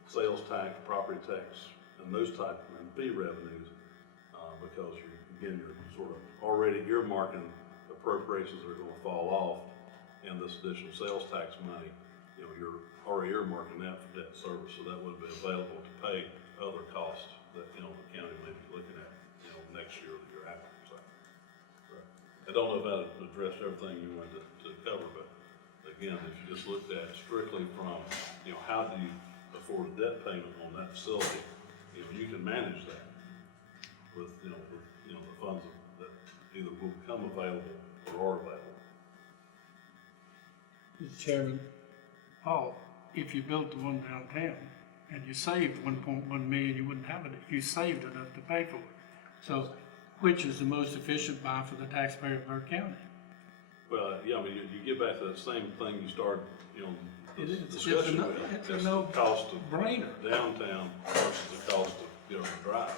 sales tax, property tax, and those type of fee revenues, because you're sort of already earmarking appropriations that are gonna fall off, and this additional sales tax money, you're already earmarking that for debt service, so that would be available to pay other costs that, the county may be looking at, next year or the year after. So I don't know if I addressed everything you wanted to cover, but again, if you just looked at it strictly from, how do you afford a debt payment on that facility, you can manage that with, the funds that either will become available or are available. Mr. Chairman, Paul, if you built the one downtown and you saved 1.1 million, you wouldn't have it. You saved enough to pay for it. So, which is the most efficient buy for the taxpayer of Burke County? Well, yeah, I mean, you get back to that same thing you started, this It's discussion a with. it's a It's no the cost of brainer. downtown versus the cost of, the drive.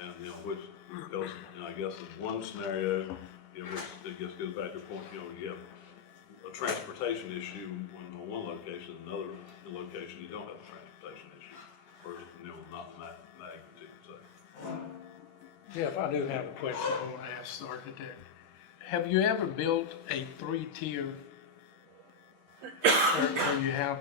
And, which goes, I guess in one scenario, which it just goes back to the point, you have a transportation issue when on one location, another location, you don't have a transportation issue. Or, not in that magnitude, so. Jeff, I do have a question I want to ask the architect. Have you ever built a three-tier, where you have,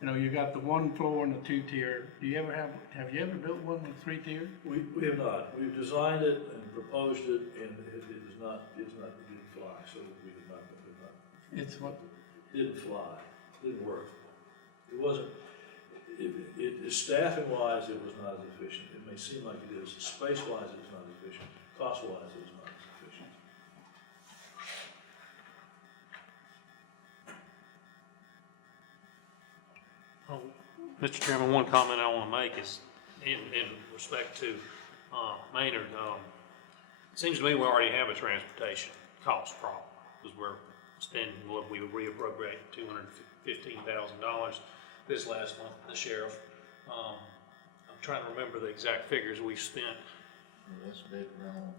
you got the one floor and the two-tier? Do you ever have you ever built one with three-tier? We have not. We've designed it and proposed it, and it didn't fly, so we did not. It's what? Didn't fly, didn't work. It wasn't, staffing-wise, it was not as efficient. It may seem like it is. Space-wise, it was not efficient. Cost-wise, it was not as efficient. Mr. Chairman, one comment I want to make is in respect to Maynard. It seems to me we already have a transportation cost problem because we're spending what we would reappropriate $215,000 this last month. The sheriff. I'm trying to remember the exact figures we've spent. That's bed rental.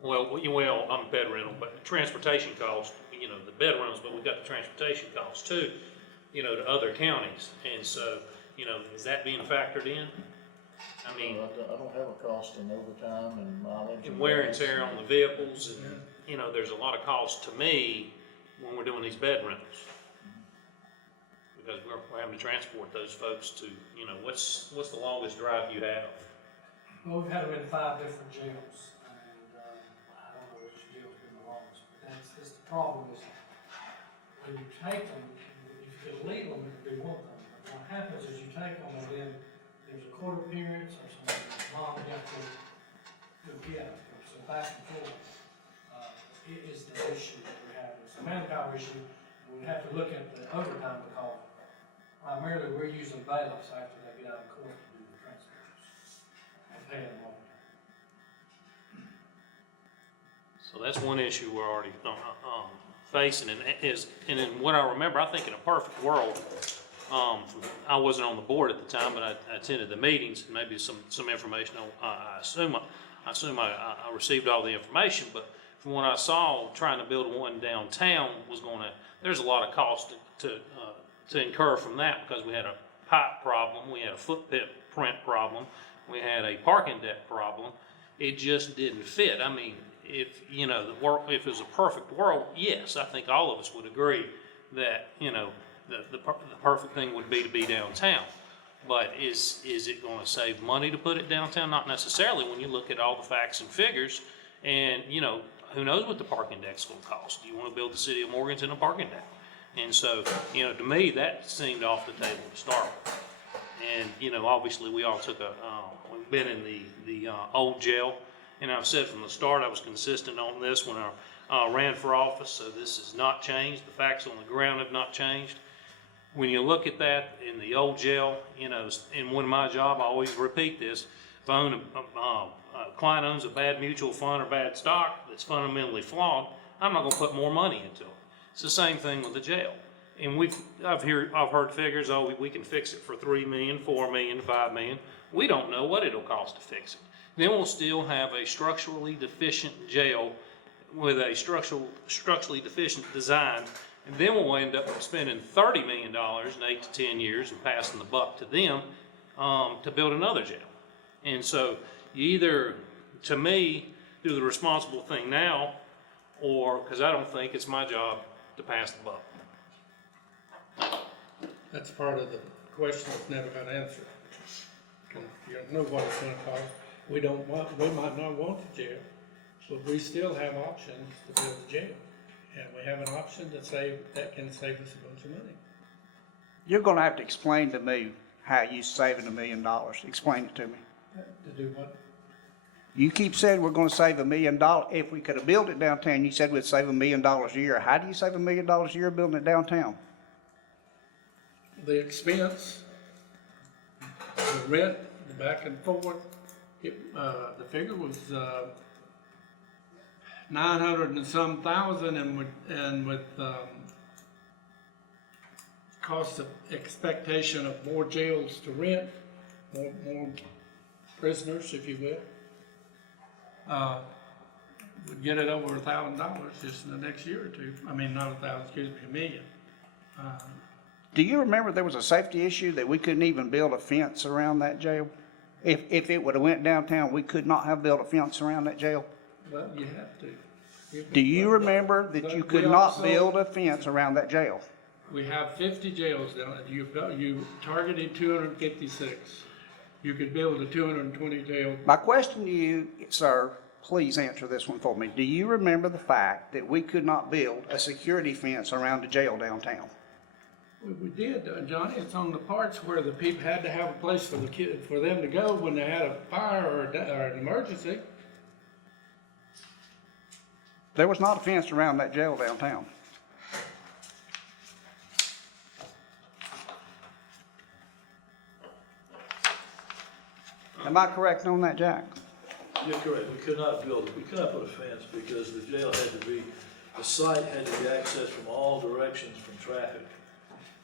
Well, I'm bed rental, but transportation costs. The bed rentals, but we've got the transportation costs too. To other counties, and so, is that being factored in? I mean, I don't have a cost in overtime and mileage. And wear and tear on the vehicles, and, there's a lot of cost to me when we're doing these bed rentals. because we're having to transport those folks to, you know, what's the longest drive you have? Well, we've had them in 5 different jails, and I don't know which jail's been the longest, but that's the problem is when you take them, if you could leave them, it'd be one thing. But what happens is you take them and then there's a court appearance or something, mom, you have to go get them, so back and forth. It is the issue that we have. It's a manpower issue. We have to look at the overtime because primarily we're using bailiffs after they get out of court to do the transfers and paying them overtime. So that's one issue we're already facing, and in what I remember, I think in a perfect world, I wasn't on the board at the time, but I attended the meetings, and maybe some information. I assume I received all the information, but from what I saw, trying to build one downtown there's a lot of cost to incur from that, because we had a pipe problem, we had a footprint problem, we had a parking deck problem. It just didn't fit. I mean, if it was a perfect world, yes, I think all of us would agree that, the perfect thing would be to be downtown. But is it going to save money to put it downtown? Not necessarily when you look at all the facts and figures, and, who knows what the parking deck's going to cost? Do you want to build the city of Morganton a parking deck? And so, to me, that seemed off the table to start with. And, obviously we all we've been in the old jail, and I've said from the start I was consistent on this when I ran for office, so this has not changed. The facts on the ground have not changed. When you look at that in the old jail, in one of my job, I always repeat this: if I own a client owns a bad mutual fund or bad stock that's fundamentally flawed, I'm not going to put more money into it. It's the same thing with the jail. And I've heard figures, we can fix it for $3 million, $4 million, $5 million. We don't know what it'll cost to fix it. Then we'll still have a structurally deficient jail with a structurally deficient design, and then we'll end up spending $30 million in 8 to 10 years and passing the buck to them to build another jail. And so you either, to me, do the responsible thing now, or, because I don't think it's my job to pass the buck. That's part of the question that's never got answered. You don't know what it's gonna cost. We might not want the jail, but we still have options to build the jail. And we have an option that can save us a bunch of money. You're gonna have to explain to me how you saving $1 million. Explain it to me. To do what? You keep saying we're gonna save $1 million. If we could have built it downtown, you said we'd save $1 million a year. How do you save $1 million a year building it downtown? The expense, the rent, the back and forth, the figure was 900 and some thousand, and with cost of expectation of more jails to rent, more prisoners, if you will, would get it over $1,000 just in the next year or two. I mean, not 1,000, excuse me, $1 million. Do you remember there was a safety issue that we couldn't even build a fence around that jail? If it would have went downtown, we could not have built a fence around that jail? Well, you have to. Do you remember that you could not build a fence around that jail? We have 50 jails down there. You targeted 256. You could build a 220 jail. My question to you, sir, please answer this one for me. Do you remember the fact that we could not build a security fence around the jail downtown? We did, Johnny. It's on the parts where the people had to have a place for them to go when they had a fire or an emergency. There was not a fence around that jail downtown. Am I correct on that, Jack? You're correct. We could not put a fence because the site had to be accessed from all directions from traffic.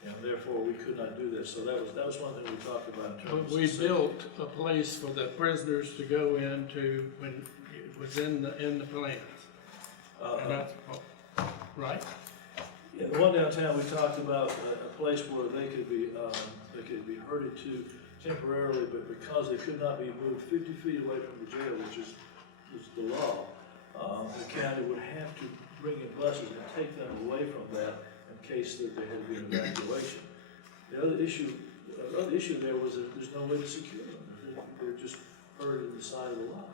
And therefore, we could not do this. So that was one thing we talked about in terms of We built a place for the prisoners to go into when it was in the plans. Right? Yeah, the one downtown, we talked about a place where they could be herded to temporarily, but because they could not be moved 50 feet away from the jail, which is the law, the county would have to bring in buses and take them away from that in case that there had been evacuation. The other issue there was that there's no way to secure them. They're just buried in the side of the lot.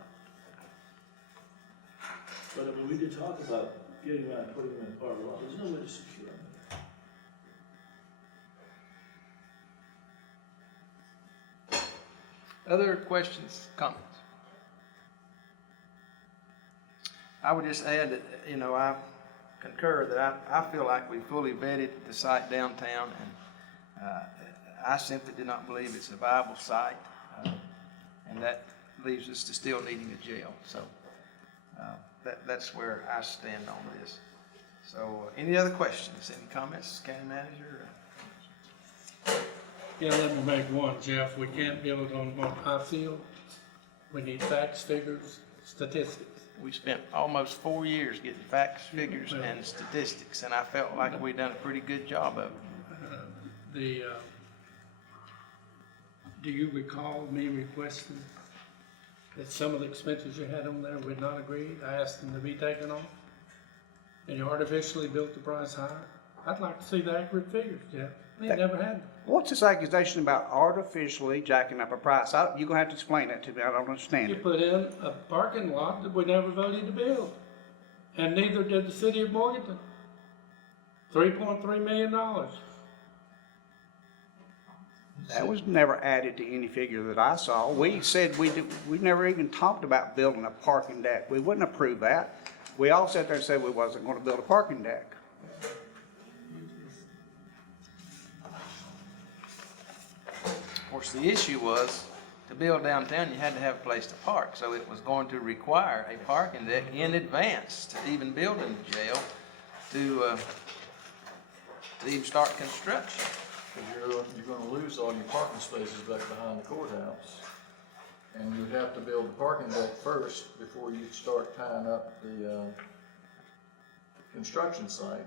But I mean, we did talk about getting around and putting them in part of the lot. There's no way to secure them. Other questions, comments? I would just add that, you know, I concur that I feel like we fully vetted the site downtown, and I simply do not believe it's a viable site, and that leaves us to still needing a jail. So that's where I stand on this. So any other questions, any comments, County Manager? Yeah, let me make one, Jeff. We can't build on what I feel. We need facts, figures, statistics. We spent almost 4 years getting facts, figures, and statistics, and I felt like we done a pretty good job of it. Do you recall me requesting that some of the expenses you had on there would not agree? I asked them to be taken off, and you artificially built the price higher. I'd like to see the accurate figures, Jeff. We ain't never had them. What's this accusation about artificially jacking up a price? You're gonna have to explain that to me, I don't understand You it. put in a parking lot that we never voted to build, and neither did the city of Morganton. $3.3 million. That was never added to any figure that I saw. We said we never even talked about building a parking deck. We wouldn't approve that. We all sat there and said we wasn't gonna build a parking deck. Of course, the issue was, to build downtown, you had to have a place to park, so it was going to require a parking deck in advance to even build in the jail, to even start construction. Because you're gonna lose all your parking spaces back behind the courthouse. And you'd have to build the parking deck first before you start tying up the, construction site.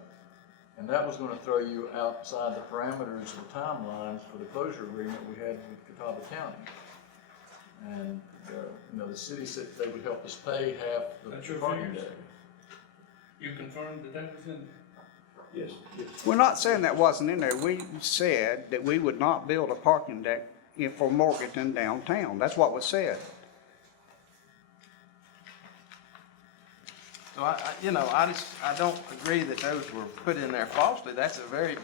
And that was gonna throw you outside the parameters of the timelines for the closure agreement we had with Catawba County. And, you know, the city said they would help us pay half That's the your parking figures? deck. You confirmed that that was in? Yes, yes. We're not saying that wasn't in there. We said that we would not build a parking deck for Morganton downtown. That's what was said. So I don't agree that those were put in there falsely. That's a very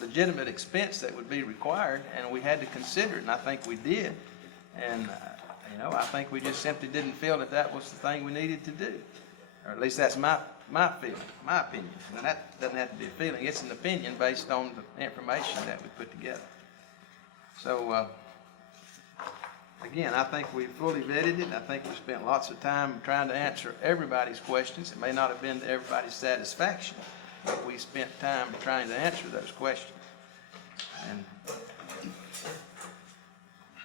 legitimate expense that would be required, and we had to consider it, and I think we did. And, I think we just simply didn't feel that that was the thing we needed to do. Or at least that's my feeling, my opinion. And that doesn't have to be a feeling. It's an opinion based on the information that we put together. So, again, I think we fully vetted it. I think we spent lots of time trying to answer everybody's questions. It may not have been to everybody's satisfaction, but we spent time trying to answer those questions. And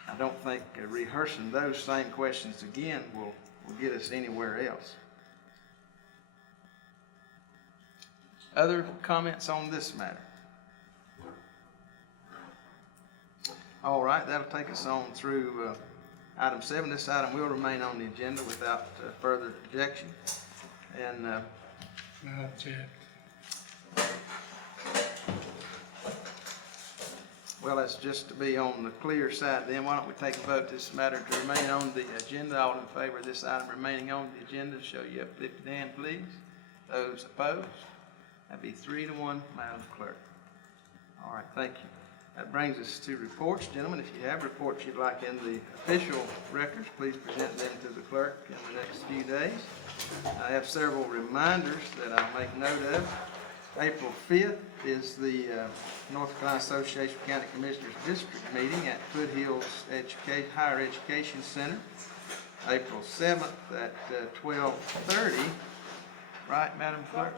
I don't think rehearsing those same questions again will get us anywhere else. Other comments on this matter? All right, that'll take us on through item 7. This item will remain on the agenda without further objection. And well, that's just to be on the clear side then. Why don't we take a vote this matter to remain on the agenda? All in favor of this item remaining on the agenda, show your uplifted hand, please. Those opposed? That'd be 3-1, Madam Clerk. All right, thank you. That brings us to reports. Gentlemen, if you have reports you'd like in the official records, please present them to the clerk in the next few days. I have several reminders that I'll make note of. April 5th is the North Carolina Association of County Commissioners District meeting at Foothills Higher Education Center. April 7th at 12:30, right, Madam Clerk?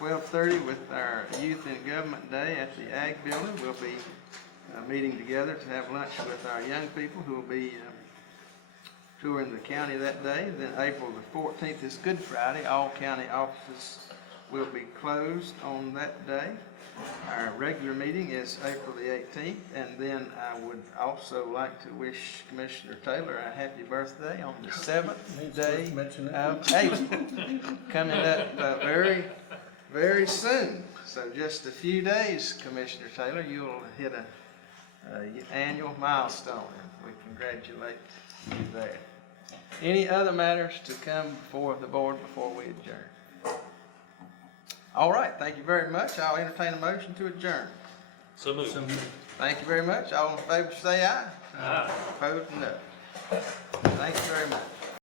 12:30 with our Youth in Government Day at the Ag Building. We'll be meeting together to have lunch with our young people who will be touring the county that day. Then April the 14th is Good Friday. All county offices will be closed on that day. Our regular meeting is April the 18th, and then I would also like to wish Commissioner Taylor a happy birthday on the 7th day of April, coming up very, very soon. So just a few days, Commissioner Taylor, you'll hit a annual milestone. We congratulate you there. Any other matters to come before the board before we adjourn? All right, thank you very much. I'll entertain a motion to adjourn. So moved. Thank you very much. All in favor say aye. Aye. Opposed, no. Thank you very much.